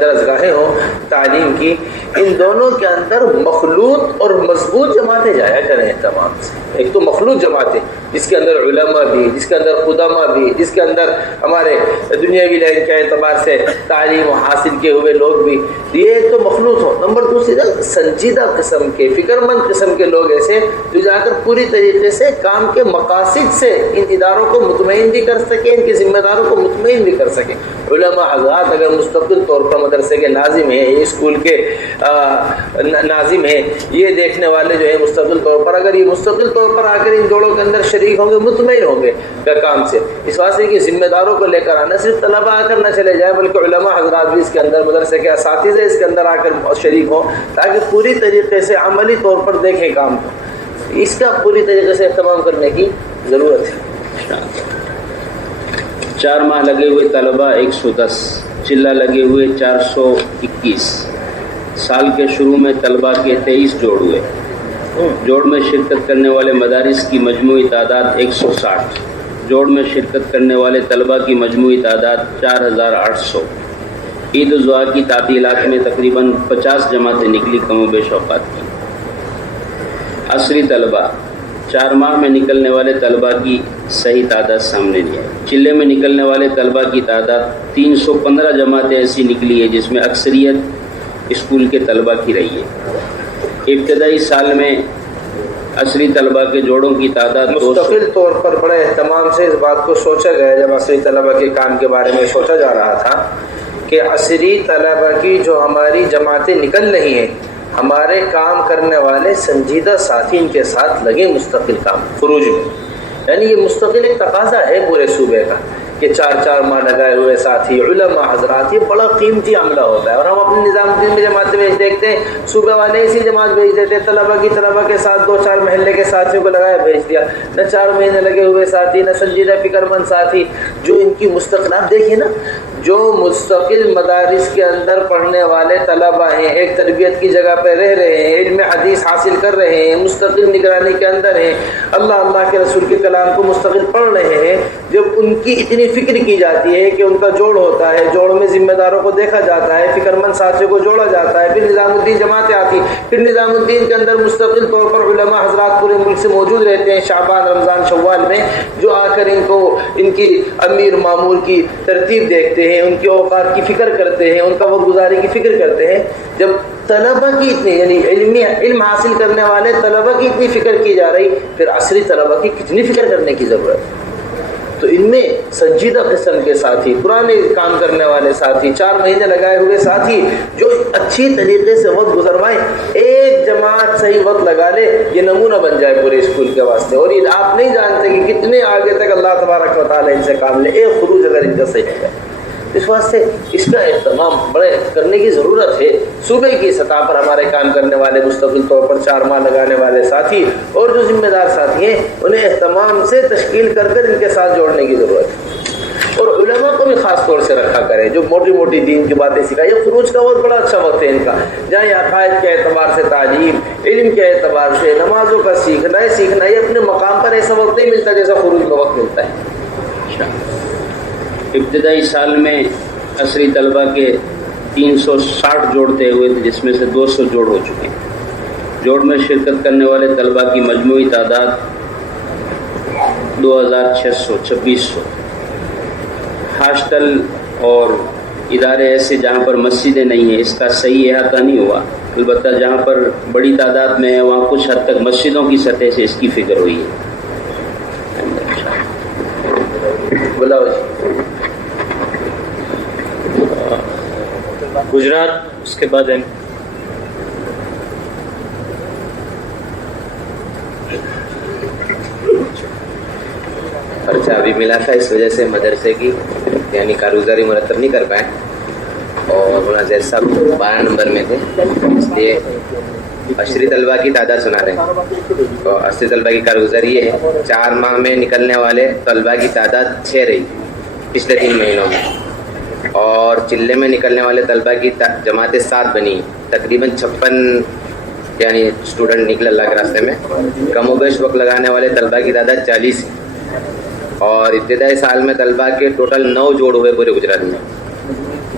درسگاہیں ہوں تعلیم کی, ان دونوں کے اندر مخلوط اور مضبوط جماعتیں جایا کریں اہتمام سے. ایک تو مخلوط جماعتیں جس کے اندر علماء بھی، جس کے اندر قدماء بھی، جس کے اندر ہمارے دنیاوی لائن کے اعتبار سے تعلیم حاصل کیے ہوئے لوگ بھی، یہ ایک تو مخلوط ہو. نمبر دوسری سنجیدہ قسم کے، فکر مند قسم کے لوگ ایسے جو جا کر پوری طریقے سے کام کے مقاصد سے ان اداروں کو مطمئن بھی کر سکیں، ان کے ذمہ داروں کو مطمئن بھی کر سکیں. علماء حضرات اگر مستقل طور پر مدرسے کے ناظم ہیں، اسکول کے ناظم ہیں، یہ دیکھنے والے جو ہیں مستقل طور پر اگر یہ مستقل طور پر آ کر ان جوڑوں کے اندر شریک ہوں گے، مطمئن ہوں گے کام سے. اس واسطے کہ ذمہ داروں کو لے کر آنا، صرف طلباء آ کر نہ چلے جائیں بلکہ علماء حضرات بھی اس کے اندر، مدرسے کے اساتذہ اس کے اندر آ کر شریک ہوں تاکہ پوری طریقے سے عملی طور پر دیکھیں کام کو. اس کا پوری طریقے سے اہتمام کرنے کی ضرورت ہے. 4 ماہ لگے ہوئے طلبہ 110، چلہ لگے ہوئے 421. سال کے شروع میں طلبہ کے 23 جوڑ ہوئے. جوڑ میں شرکت کرنے والے مدارس کی مجموعی تعداد 160. جوڑ میں شرکت کرنے والے طلبہ کی مجموعی تعداد 4800. عید الضحیٰ کی تعطیلات میں تقریباً 50 جماعتیں نکلی کم و بیش اوقات کی. عصری طلبہ 4 ماہ میں نکلنے والے طلبہ کی صحیح تعداد سامنے نہیں ہے. چلے میں نکلنے والے طلبہ کی تعداد 315 جماعتیں ایسی نکلی ہے جس میں اکثریت اسکول کے طلبہ کی رہی ہے. ابتدائی سال میں عصری طلبہ کے جوڑوں کی تعداد مستقل طور پر بڑے اہتمام سے اس بات کو سوچا گیا جب عصری طلبہ کے کام کے بارے میں سوچا جا رہا تھا کہ عصری طلبہ کی جو ہماری جماعتیں نکل رہی ہیں، ہمارے کام کرنے والے سنجیدہ ساتھی ان کے ساتھ لگے مستقل کام فروج میں. یعنی یہ مستقل ایک تقاضا ہے پورے صوبے کا کہ 4 ماہ لگائے ہوئے ساتھی علماء حضرات، یہ بڑا قیمتی عملہ ہوتا ہے. اور ہم اپنے نظام الدین میں جماعتیں بھیج دیکھتے ہیں، صوبے والے اسی جماعت بھیج دیتے، طلبہ کے ساتھ 2-4 محلے کے ساتھیوں کو لگایا بھیج دیا. نہ 4 مہینے لگے ہوئے ساتھی، نہ سنجیدہ فکر مند ساتھی جو ان کی مستقل. آپ دیکھیے نا، جو مستقل مدارس کے اندر پڑھنے والے طلبہ ہیں، ایک تربیت کی جگہ پہ رہ رہے ہیں، علم حدیث حاصل کر رہے ہیں، مستقل نگرانی کے اندر ہیں، اللہ کے رسول کے کلام کو مستقل پڑھ رہے ہیں، جب ان کی اتنی فکر کی جاتی ہے کہ ان کا جوڑ ہوتا ہے، جوڑ میں ذمہ داروں کو دیکھا جاتا ہے، فکر مند ساتھیوں کو جوڑا جاتا ہے، پھر نظام الدین جماعتیں آتی، پھر نظام الدین کے اندر مستقل طور پر علماء حضرات پورے ملک سے موجود رہتے ہیں شعبان، رمضان، شوال میں، جو آ کر ان کو ان کی امیر معمول کی ترتیب دیکھتے ہیں، ان کے اوقات کی فکر کرتے ہیں، ان کا وقت گزاری کی فکر کرتے ہیں. جب طلبہ کی اتنی یعنی علم حاصل کرنے والے طلبہ کی اتنی فکر کی جا رہی، پھر عصری طلبہ کی کتنی فکر کرنے کی ضرورت ہے. تو ان میں سنجیدہ قسم کے ساتھی، پرانے کام کرنے والے ساتھی، 4 مہینے لگائے ہوئے ساتھی جو اچھی طریقے سے وقت گزروائیں. ایک جماعت صحیح وقت لگا لے، یہ نمونہ بن جائے پورے اسکول کے واسطے. اور یہ آپ نہیں جانتے کہ کتنے آگے تک اللہ تبارک و تعالیٰ ان سے کام لے. ایک خروج اگر ان کا صحیح ہے، اس واسطے اس کا اہتمام بڑے کرنے کی ضرورت ہے. صوبے کی سطح پر ہمارے کام کرنے والے مستقل طور پر 4 ماہ لگانے والے ساتھی اور جو ذمہ دار ساتھی ہیں، انہیں اہتمام سے تشکیل کر ان کے ساتھ جوڑنے کی ضرورت ہے. اور علماء کو بھی خاص طور سے رکھا کریں جو موٹی موٹی دین کی باتیں سکھائیں. یہ خروج کا بہت بڑا اچھا وقت ہے ان کا، جہاں یہ عقائد کے اعتبار سے تعلیم، علم کے اعتبار سے نمازوں کا سیکھنا یہ اپنے مقام پر ایسا وقت نہیں ملتا جیسا خروج کا وقت ملتا ہے. ابتدائی سال میں عصری طلبہ کے 360 جوڑ طے ہوئے تھے جس میں سے 200 جوڑ ہو چکے ہیں. جوڑ میں شرکت کرنے والے طلبہ کی مجموعی تعداد 2600. ہاسٹل اور ادارے ایسے جہاں پر مسجدیں نہیں ہیں، اس کا صحیح احاطہ نہیں ہوا. البتہ جہاں پر بڑی تعداد میں ہے وہاں کچھ حد تک مسجدوں کی سطح سے اس کی فکر ہوئی ہے. گجرات، اس کے بعد خرچہ ابھی ملا تھا، اس وجہ سے مدرسے کی یعنی کارگزاری مرتب نہیں کر پائے. اور مولانا زید صاحب 12 نمبر میں تھے، اس لیے عشری طلبہ کی تعداد سنا رہے ہیں. تو عشری طلبہ کی کارگزاری یہ ہے، 4 ماہ میں نکلنے والے طلبہ کی تعداد 6 رہی پچھلے 3 مہینوں میں، اور چلے میں نکلنے والے طلبہ کی جماعتیں 7 بنی، تقریباً 56 یعنی اسٹوڈنٹ نکلے اللہ کے راستے میں. کم و بیش وقت لگانے والے طلبہ کی تعداد 40 اور ابتدائی سال میں طلبہ کے ٹوٹل 9 جوڑ ہوئے پورے گجرات میں.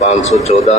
514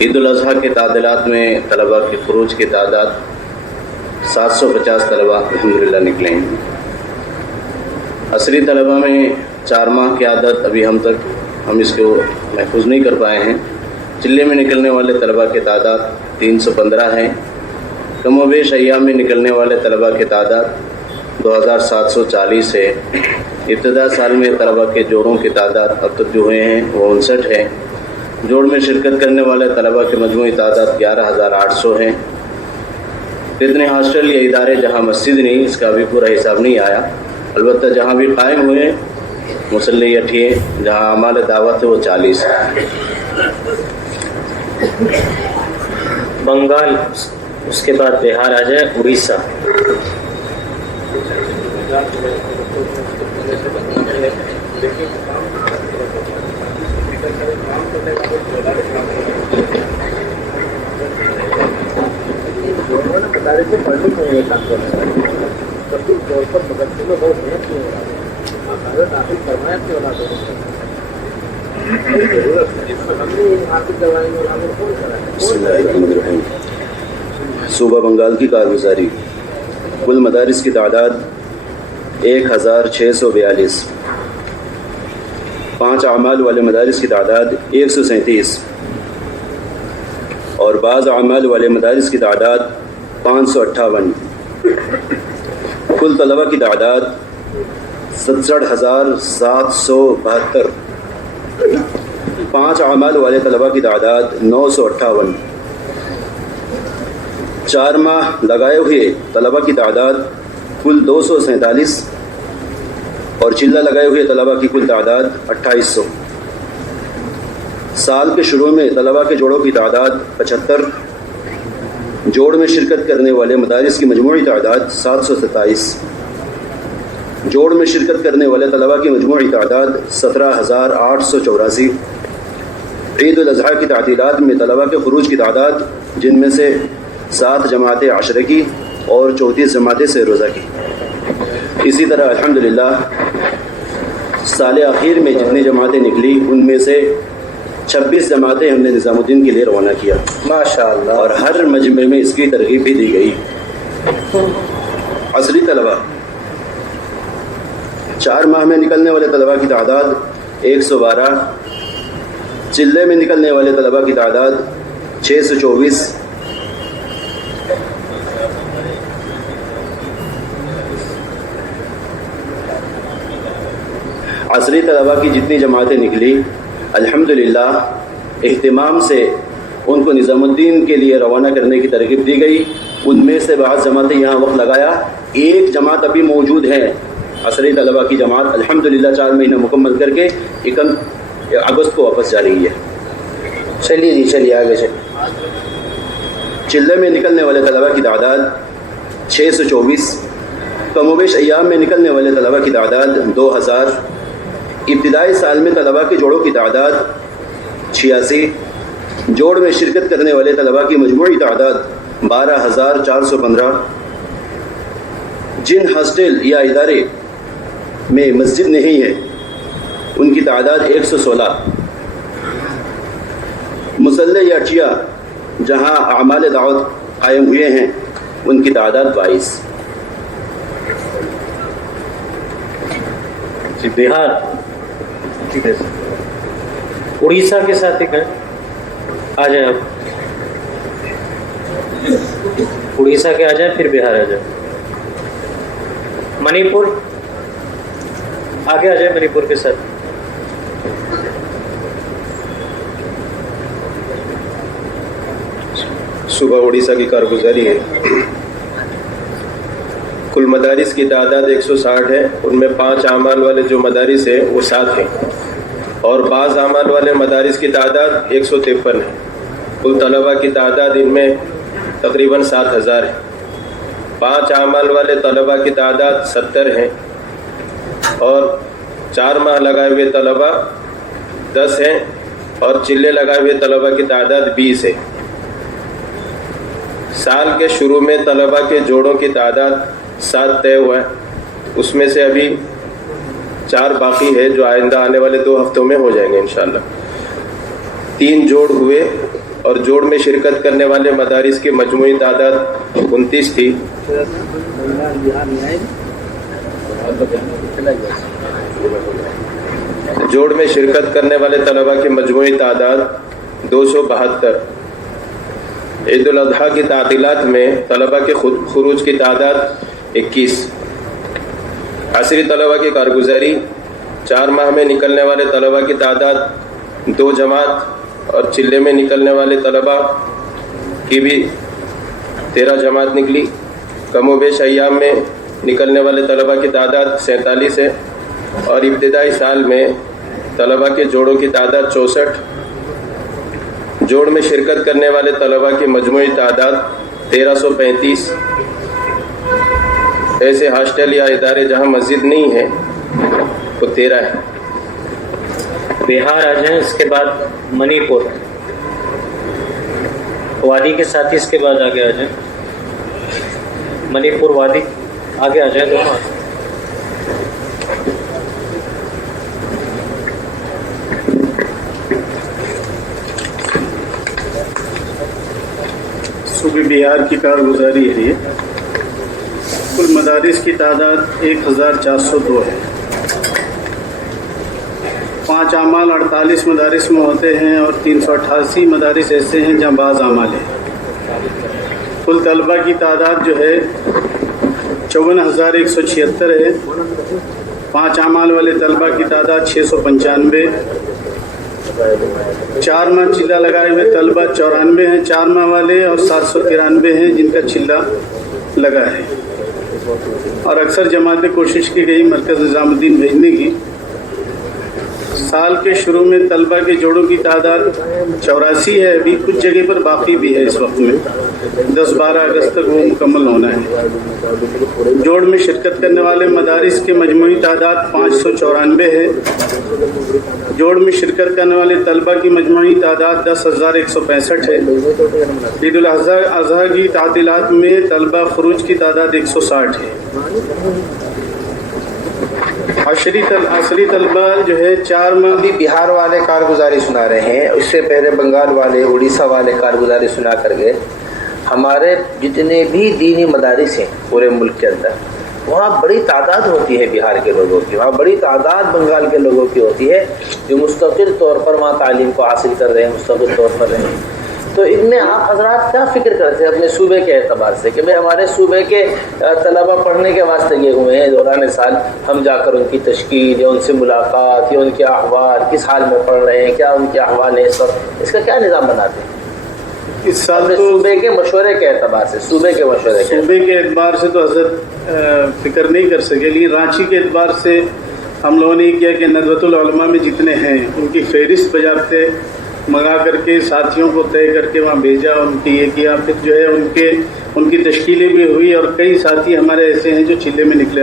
عید الاضحیٰ کے تعطیلات میں طلباء کے خروج کی تعداد 750 طلباء الحمدللہ نکلے ہیں. عصری طلباء میں 4 ماہ کی عادت ابھی ہم اس کو محفوظ نہیں کر پائے ہیں. چلے میں نکلنے والے طلباء کی تعداد 315 ہے. کم و بیش ایام میں نکلنے والے طلباء کی تعداد 2740 ہے. ابتدا سال میں طلباء کے جوڑوں کی تعداد اب تک جو ہوئے ہیں وہ 59 ہے. جوڑ میں شرکت کرنے والے طلباء کی مجموعی تعداد 11800 ہے. اتنے ہاسٹل یا ادارے جہاں مسجد نہیں، اس کا ابھی پورا حساب نہیں آیا. البتہ جہاں بھی قائم ہوئے مصلی 8 جہاں اعمال دعوت ہے وہ 40 ہے. بنگال، اس کے بعد بہار آ جائے، اڑیسہ. صوبہ بنگال کی کارگزاری. کل مدارس کی تعداد 1642. 5 اعمال والے مدارس کی تعداد 137 اور بعض اعمال والے مدارس کی تعداد 558. کل طلبہ کی تعداد 67,772. 5 اعمال والے طلبہ کی تعداد 958. 4 ماہ لگائے ہوئے طلبہ کی تعداد کل 247 اور چلہ لگائے ہوئے طلبہ کی کل تعداد 2800. سال کے شروع میں طلبہ کے جوڑوں کی تعداد 75. جوڑ میں شرکت کرنے والے مدارس کی مجموعی تعداد 727. جوڑ میں شرکت کرنے والے طلبہ کی مجموعی تعداد 17,884. عید الاضحیٰ کی تعطیلات میں طلبہ کے خروج کی تعداد جن میں سے 7 جماعتیں عشرہ کی اور 34 جماعتیں سے روزہ کی. اسی طرح الحمدللہ سال اخیر میں جتنی جماعتیں نکلی ان میں سے 26 جماعتیں ہم نے نظام الدین کے لیے روانہ کیا ماشاءاللہ، اور ہر مجمع میں اس کی ترغیب بھی دی گئی. عصری طلبہ 4 ماہ میں نکلنے والے طلبہ کی تعداد 112. چلے میں نکلنے والے طلبہ کی تعداد 624. عصری طلبہ کی جتنی جماعتیں نکلی الحمدللہ اہتمام سے ان کو نظام الدین کے لیے روانہ کرنے کی ترغیب دی گئی. ان میں سے بعض جماعتیں یہاں وقت لگایا. ایک جماعت ابھی موجود ہے عصری طلبہ کی جماعت الحمدللہ 4 مہینہ مکمل کر کے 1 اگست کو واپس جا رہی ہے. چلیے جی چلیے آگے چلیے. چلے میں نکلنے والے طلبہ کی تعداد 624. کم و بیش ایام میں نکلنے والے طلبہ کی تعداد 2000. ابتدائی سال میں طلبہ کے جوڑوں کی تعداد 86. جوڑ میں شرکت کرنے والے طلبہ کی مجموعی تعداد 12,415. جن ہاسٹل یا ادارے میں مسجد نہیں ہے ان کی تعداد 116. مصلی یا اٹھیا جہاں اعمال دعوت قائم ہوئے ہیں ان کی تعداد 22. بہار، اڑیسہ کے ساتھ ایک ہے، آ جائیں آپ. اڑیسہ کے آ جائیں پھر بہار آ جائیں. منی پور آگے آ جائیں، منی پور کے ساتھ. صوبہ اڑیسہ کی کارگزاری ہے. کل مدارس کی تعداد 160 ہے. ان میں 5 اعمال والے جو مدارس ہیں وہ 7 ہیں اور بعض اعمال والے مدارس کی تعداد 153 ہے. کل طلبہ کی تعداد ان میں تقریباً 7000 ہے. 5 اعمال والے طلبہ کی تعداد 70 ہیں اور 4 ماہ لگائے ہوئے طلبہ 10 ہیں اور چلے لگائے ہوئے طلبہ کی تعداد 20 ہے. سال کے شروع میں طلبہ کے جوڑوں کی تعداد 7 طے ہوا ہے. اس میں سے ابھی 4 باقی ہے جو آئندہ آنے والے 2 ہفتوں میں ہو جائیں گے انشاءاللہ. 3 جوڑ ہوئے اور جوڑ میں شرکت کرنے والے مدارس کی مجموعی تعداد 29 تھی. جوڑ میں شرکت کرنے والے طلباء کی مجموعی تعداد 272. عید الاضحیٰ کی تعطیلات میں طلباء کے خروج کی تعداد 21. عصری طلباء کی کارگزاری 4 ماہ میں نکلنے والے طلباء کی تعداد 2 جماعت اور چلے میں نکلنے والے طلباء کی بھی 13 جماعت نکلی. کم و بیش ایام میں نکلنے والے طلباء کی تعداد 47 ہے اور ابتدائی سال میں طلباء کے جوڑوں کی تعداد 64. جوڑ میں شرکت کرنے والے طلباء کی مجموعی تعداد 1335. ایسے ہاسٹل یا ادارے جہاں مسجد نہیں ہے وہ 13 ہے. بہار آ جائیں, اس کے بعد منی پور, وادی کے ساتھ ہی اس کے بعد آگے آ جائیں. منی پور وادی آگے آ جائیں دونوں. صوبے بہار کی کارگزاری ہے. یہ کل مدارس کی تعداد 1402 ہے. 5 اعمال 48 مدارس میں ہوتے ہیں اور 388 مدارس ایسے ہیں جہاں بعض اعمال ہیں. کل طلباء کی تعداد جو ہے 54,176 ہے. 5 اعمال والے طلباء کی تعداد 695. 4 ماہ چلہ لگائے ہوئے طلباء 94 ہیں 4 ماہ والے, اور 793 ہیں جن کا چلہ لگا ہے. اور اکثر جماعتیں کوشش کی گئی مرکز نظام الدین بھیجنے کی. سال کے شروع میں طلباء کے جوڑوں کی تعداد 84 ہے. ابھی کچھ جگہ پر باقی بھی ہے. اس وقت میں 10-12 اگست تک وہ مکمل ہونا ہے. جوڑ میں شرکت کرنے والے مدارس کی مجموعی تعداد 594 ہے. جوڑ میں شرکت کرنے والے طلباء کی مجموعی تعداد 10,165 ہے. عید الاضحیٰ کی تعطیلات میں طلباء خروج کی تعداد 160 ہے. عصری طلباء جو ہے 4 ماہ. ابھی بہار والے کارگزاری سنا رہے ہیں, اس سے پہلے بنگال والے, اڑیسہ والے کارگزاری سنا کر گئے. ہمارے جتنے بھی دینی مدارس ہیں پورے ملک کے اندر, وہاں بڑی تعداد ہوتی ہے بہار کے لوگوں کی, وہاں بڑی تعداد بنگال کے لوگوں کی ہوتی ہے جو مستقل طور پر وہاں تعلیم کو حاصل کر رہے ہیں, مستقل طور پر رہے ہیں. تو ان میں آپ حضرات کیا فکر کرتے ہیں اپنے صوبے کے اعتبار سے کہ بھائی ہمارے صوبے کے طلباء پڑھنے کے واسطے گئے ہوئے ہیں دوران سال, ہم جا کر ان کی تشکیل یا ان سے ملاقات یا ان کے احوال, کس حال میں پڑھ رہے ہیں, کیا ان کے احوال ہیں اس وقت, اس کا کیا نظام بناتے ہیں اس سال؟ صوبے کے مشورے کے اعتبار سے, صوبے کے اعتبار سے تو حضرت فکر نہیں کر سکے, لیکن رانچی کے اعتبار سے ہم لوگوں نے یہ کیا کہ ندوۃ العلماء میں جتنے ہیں ان کی فہرست بجاتے منگا کر کے ساتھیوں کو طے کر کے وہاں بھیجا, ان کی یہ کیا, پھر جو ہے ان کی تشکیلیں بھی ہوئی اور کئی ساتھی ہمارے ایسے ہیں جو چلے میں نکلے.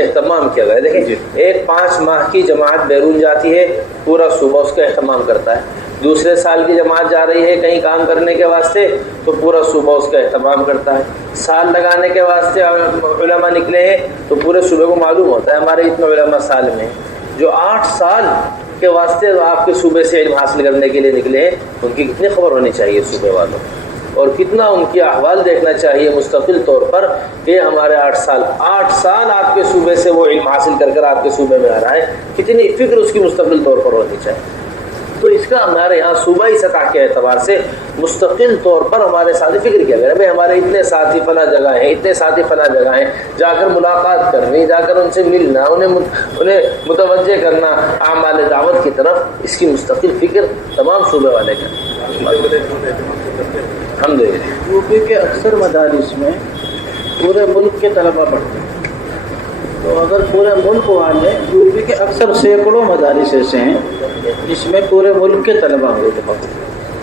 اہتمام کیا گیا. دیکھیں, ایک 5 ماہ کی جماعت بیرون جاتی ہے, پورا صوبہ اس کا اہتمام کرتا ہے. دوسرے سال کی جماعت جا رہی ہے کہیں کام کرنے کے واسطے تو پورا صوبہ اس کا اہتمام کرتا ہے. سال لگانے کے واسطے علماء نکلے ہیں تو پورے صوبے کو معلوم ہوتا ہے ہمارے اتنے علماء سال میں. جو 8 سال کے واسطے آپ کے صوبے سے علم حاصل کرنے کے لیے نکلے ہیں, ان کی کتنی خبر ہونی چاہیے صوبے والوں, اور کتنا ان کی احوال دیکھنا چاہیے مستقل طور پر کہ ہمارے 8 سال آپ کے صوبے سے وہ علم حاصل کر کر آپ کے صوبے میں آ رہا ہے, کتنی فکر اس کی مستقل طور پر ہونی چاہیے. تو اس کا ہمارے یہاں صوبائی سطح کے اعتبار سے مستقل طور پر ہمارے ساتھ فکر کیا گیا. بھائی ہمارے اتنے ساتھی فلاں جگہ ہیں, اتنے ساتھی فلاں جگہ ہیں, جا کر ملاقات کرنی, جا کر ان سے ملنا, انہیں متوجہ کرنا اعمال دعوت کی طرف, اس کی مستقل فکر تمام صوبے والے کریں. الحمدللہ یوپی کے اکثر مدارس میں پورے ملک کے طلباء پڑھتے ہیں. تو اگر پورے ملک والے, یوپی کے اکثر سینکڑوں مدارس ایسے ہیں جس میں پورے ملک کے طلباء ہوتے ہیں.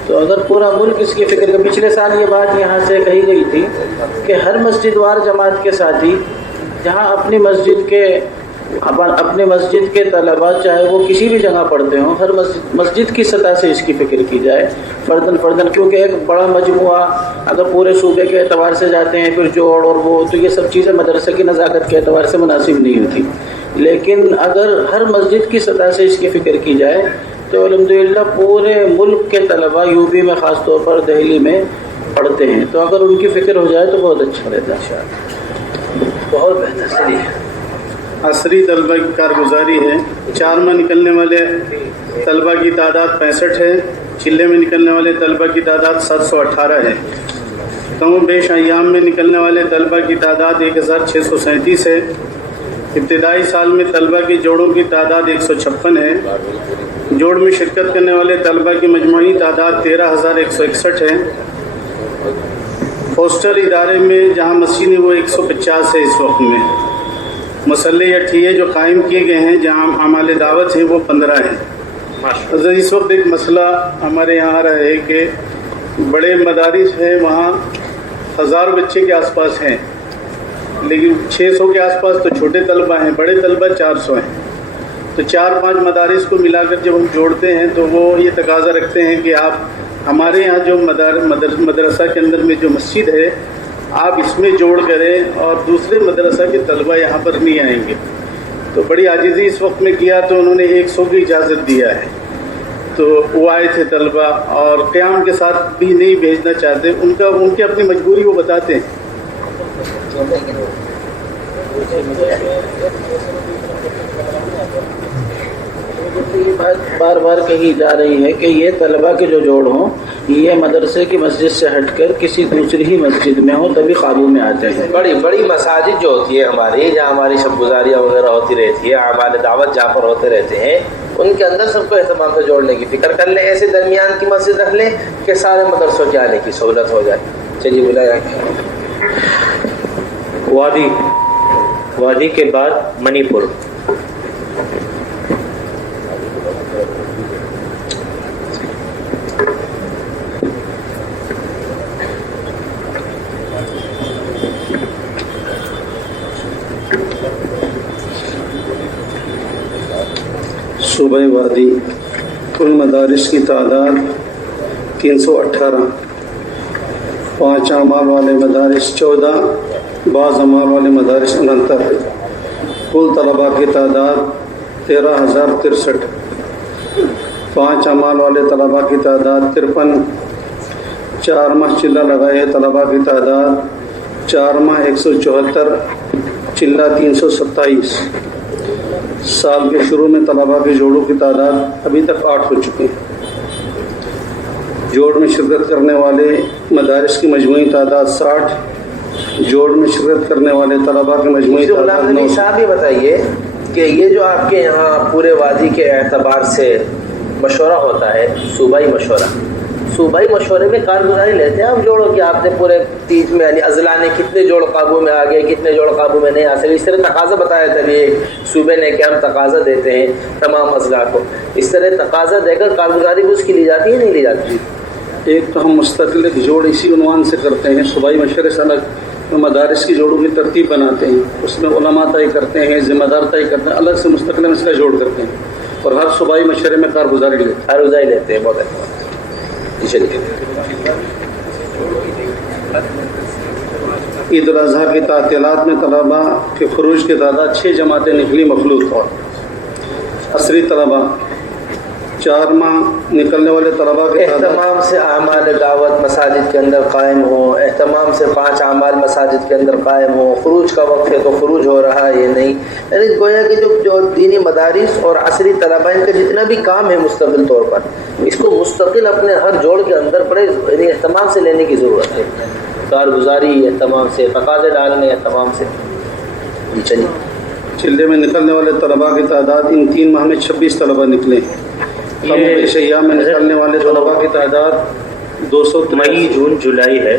تو اگر پورا ملک اس کی فکر کر, پچھلے سال یہ بات یہاں سے کہی گئی تھی کہ ہر مسجد وار جماعت کے ساتھی جہاں اپنی مسجد کے طلباء چاہے وہ کسی بھی جگہ پڑھتے ہوں, ہر مسجد کی سطح سے اس کی فکر کی جائے فردن, کیونکہ ایک بڑا مجموعہ اگر پورے صوبے کے اعتبار سے جاتے ہیں پھر جوڑ اور وہ, تو یہ سب چیزیں مدرسے کی نزاکت کے اعتبار سے مناسب نہیں ہوتی. لیکن اگر ہر مسجد کی سطح سے اس کی فکر کی جائے تو الحمدللہ پورے ملک کے طلباء یوپی میں خاص طور پر دہلی میں پڑھتے ہیں، تو اگر ان کی فکر ہو جائے تو بہت اچھا رہتا ہے، بہت بہتر صحیح ہے۔ عصری طلبہ کی کارگزاری ہے، 4 ماہ نکلنے والے طلبہ کی تعداد 65 ہے، چلے میں نکلنے والے طلبہ کی تعداد 718 ہے، کم و بیش ایام میں نکلنے والے طلبہ کی تعداد 1637 ہے، ابتدائی سال میں طلبہ کی جوڑوں کی تعداد 156 ہے، جوڑ میں شرکت کرنے والے طلبہ کی مجموعی تعداد 13,161 ہے، ہاسٹل ادارے میں جہاں مسجد ہے وہ 150 ہے، اس وقت میں مسلح یا ٹھیے جو قائم کیے گئے ہیں جہاں اعمال دعوت ہیں وہ 15 ہیں۔ حضرت اس وقت ایک مسئلہ ہمارے یہاں آ رہا ہے کہ بڑے مدارس ہیں، وہاں 1000 بچے کے آس پاس ہیں، لیکن 600 کے آس پاس تو چھوٹے طلبہ ہیں، بڑے طلبہ 400 ہیں، تو 4-5 مدارس کو ملا کر جب ہم جوڑتے ہیں تو وہ یہ تقاضا رکھتے ہیں کہ آپ ہمارے یہاں جو مدرسہ کے اندر میں جو مسجد ہے آپ اس میں جوڑ کریں اور دوسرے مدرسہ کے طلبہ یہاں پر نہیں آئیں گے، تو بڑی عاجزی اس وقت میں کیا تو انہوں نے 100 کی اجازت دیا ہے، تو وہ آئے تھے طلبہ اور قیام کے ساتھ بھی نہیں بھیجنا چاہتے، ان کی اپنی مجبوری وہ بتاتے ہیں۔ یہ بات بار بار کہی جا رہی ہے کہ یہ طلبہ کے جو جوڑ ہوں یہ مدرسے کی مسجد سے ہٹ کر کسی دوسری ہی مسجد میں ہوں تبھی قابو میں آتے ہیں۔ بڑی بڑی مساجد جو ہوتی ہے ہماری، جہاں ہماری شب گزاریاں وغیرہ ہوتی رہتی ہے، اعمال دعوت جہاں پر ہوتے رہتے ہیں، ان کے اندر سب کو اہتمام سے جوڑنے کی فکر کر لیں، ایسے درمیان کی مسجد رکھ لیں کہ سارے مدرسوں کے آنے کی سہولت ہو جائے۔ چلیے بلایا وادی کے بعد منی پور۔ صوبہ وادی کل مدارس کی تعداد 318، 5 اعمال والے مدارس 14، بعض اعمال والے مدارس 69، کل طلباء کی تعداد 13,063، 5 اعمال والے طلباء کی تعداد 53، 4 ماہ چلہ لگائے طلباء کی تعداد 4 ماہ 174، چلہ 327۔ سال کے شروع میں طلباء کے جوڑوں کی تعداد ابھی تک 8 ہو چکی ہے۔ جوڑ میں شرکت کرنے والے مدارس کی مجموعی تعداد 60، جوڑ میں شرکت کرنے والے طلباء کی مجموعی تعداد 9۔ صاحب یہ بتائیے کہ یہ جو آپ کے یہاں پورے وادی کے اعتبار سے مشورہ ہوتا ہے، صوبائی مشورے میں کارگزاری لیتے ہیں آپ جوڑوں کی؟ آپ نے پورے 30 میں یعنی اضلاع نے کتنے جوڑ قابو میں آ گئے، کتنے جوڑ قابو میں نہیں آ سکے، اس طرح تقاضا بتایا تھا ایک صوبے نے کہ ہم تقاضا دیتے ہیں تمام اضلاع کو، اس طرح تقاضا دے کر کارگزاری بھی اس کی لی جاتی ہے نہیں لی جاتی؟ ایک تو ہم مستقل جوڑ اسی عنوان سے کرتے ہیں، صوبائی مشورے سے الگ مدارس کی جوڑوں کی ترتیب بناتے ہیں، اس میں علماء طے کرتے ہیں، ذمہ دار طے کرتے ہیں، الگ سے مستقل اس کا جوڑ کرتے ہیں اور ہر صوبائی مشورے میں کارگزاری لیتے ہیں۔ بہت اچھا، عید الاضحیٰ کی تعطیلات میں طلباء کے خروج کی تعداد 6 جماعتیں نکلی مخلوط طور۔ عصری طلباء 4 ماہ نکلنے والے طلباء کے اہتمام سے اعمال دعوت مساجد کے اندر قائم ہو، اہتمام سے 5 اعمال مساجد کے اندر قائم ہو، خروج کا وقت ہے تو خروج ہو رہا ہے یہ نہیں، یعنی گویا کہ جو دینی مدارس اور عصری طلباء ان کا جتنا بھی کام ہے مستقل طور پر اس کو مستقل اپنے ہر جوڑ کے اندر بڑے یعنی اہتمام سے لینے کی ضرورت ہے، کارگزاری اہتمام سے، تقاضے ڈالنے اہتمام سے۔ چلیے چلے میں نکلنے والے طلباء کی تعداد ان 3 ماہ میں 26 طلباء نکلے۔ ایام میں نکلنے والے طلباء کی تعداد 200 مئی جون جولائی ہے،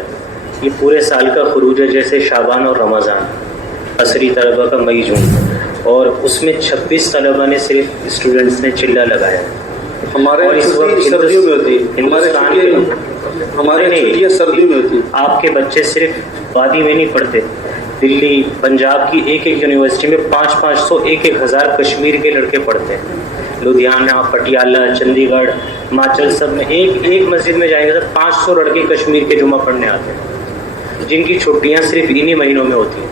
یہ پورے سال کا خروج ہے، جیسے شعبان اور رمضان، عصری طلباء کا مئی جون، اور اس میں 26 طلباء نے صرف اسٹوڈنٹس نے چلہ لگایا ہے۔ ہمارے سردیوں میں ہوتی ہے، ہمارے چھٹیاں سردیوں میں ہوتی ہیں۔ آپ کے بچے صرف وادی میں نہیں پڑھتے، دلی پنجاب کی ایک یونیورسٹی میں 500 1,000 کشمیر کے لڑکے پڑھتے ہیں، لدھیانہ، پٹیالہ، چندی گڑھ، ہماچل، سب میں ایک مسجد میں جائیں گے تو 500 لڑکے کشمیر کے جمعہ پڑھنے آتے ہیں، جن کی چھٹیاں صرف انہی مہینوں میں ہوتی ہیں۔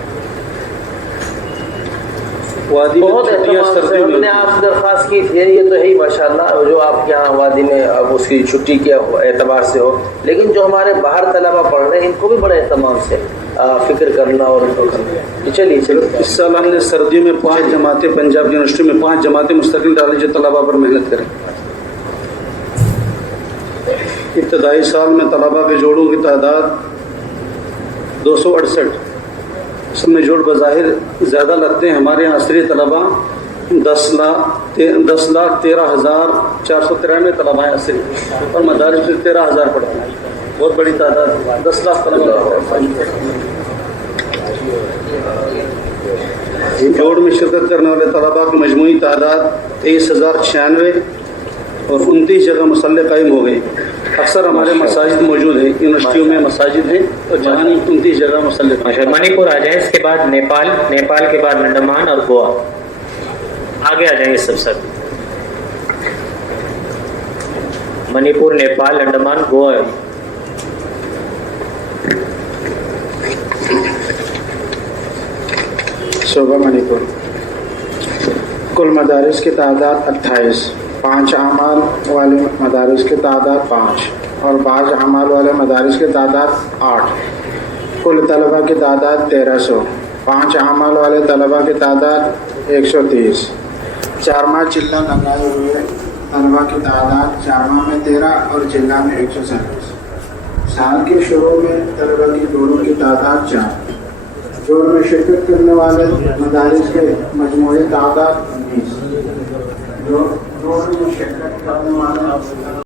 وادی بہت اہتمام سے ہم نے آپ سے درخواست کی تھی، یہ تو ہے ہی ماشاءاللہ جو آپ کے یہاں وادی میں اب اس کی چھٹی کے اعتبار سے ہو، لیکن جو ہمارے باہر طلبہ پڑھ رہے ہیں ان کو بھی بڑے اہتمام سے فکر کرنا اور ان کو کرنا. چلیے اس سال ہم نے سردیوں میں 5 جماعتیں پنجاب یونیورسٹی میں 5 جماعتیں مستقل ڈالی جو طلبہ پر محنت کریں. ابتدائی سال میں طلبہ کے جوڑوں کی تعداد 268. اس میں جوڑ بظاہر زیادہ لگتے ہیں. ہمارے یہاں عصری طلبہ 10,13,493 طلبہ ہیں عصری، اور مدارس میں 13,000 پڑھتے ہیں. بہت بڑی تعداد، 10 لاکھ طلبہ. جوڑ میں شرکت کرنے والے طلبہ کی مجموعی تعداد 23,096 اور 29 جگہ مسلح قائم ہو گئی. اکثر ہمارے مساجد موجود ہیں، یونیورسٹیوں میں مساجد ہیں، اور جہاں 29 جگہ مسلح. منی پور آ جائیں، اس کے بعد نیپال کے بعد انڈمان اور گوا. آگے آ جائیں سب منی پور، نیپال، انڈمان، گوا. صوبہ منی پور. کل مدارس کی تعداد 28، 5 اعمال والے مدارس کی تعداد 5 اور بعض اعمال والے مدارس کی تعداد 8. کل طلبہ کی تعداد 1300، 5 اعمال والے طلبہ کی تعداد 130. 4 ماہ چلہ لگائے ہوئے طلبہ کی تعداد 4 ماہ میں 13 اور چلہ میں 137. سال کے شروع میں طلبہ کی جوڑوں کی تعداد 4. جوڑ میں شرکت کرنے والے مدارس کے مجموعی تعداد 19. جوڑ میں شرکت کرنے والے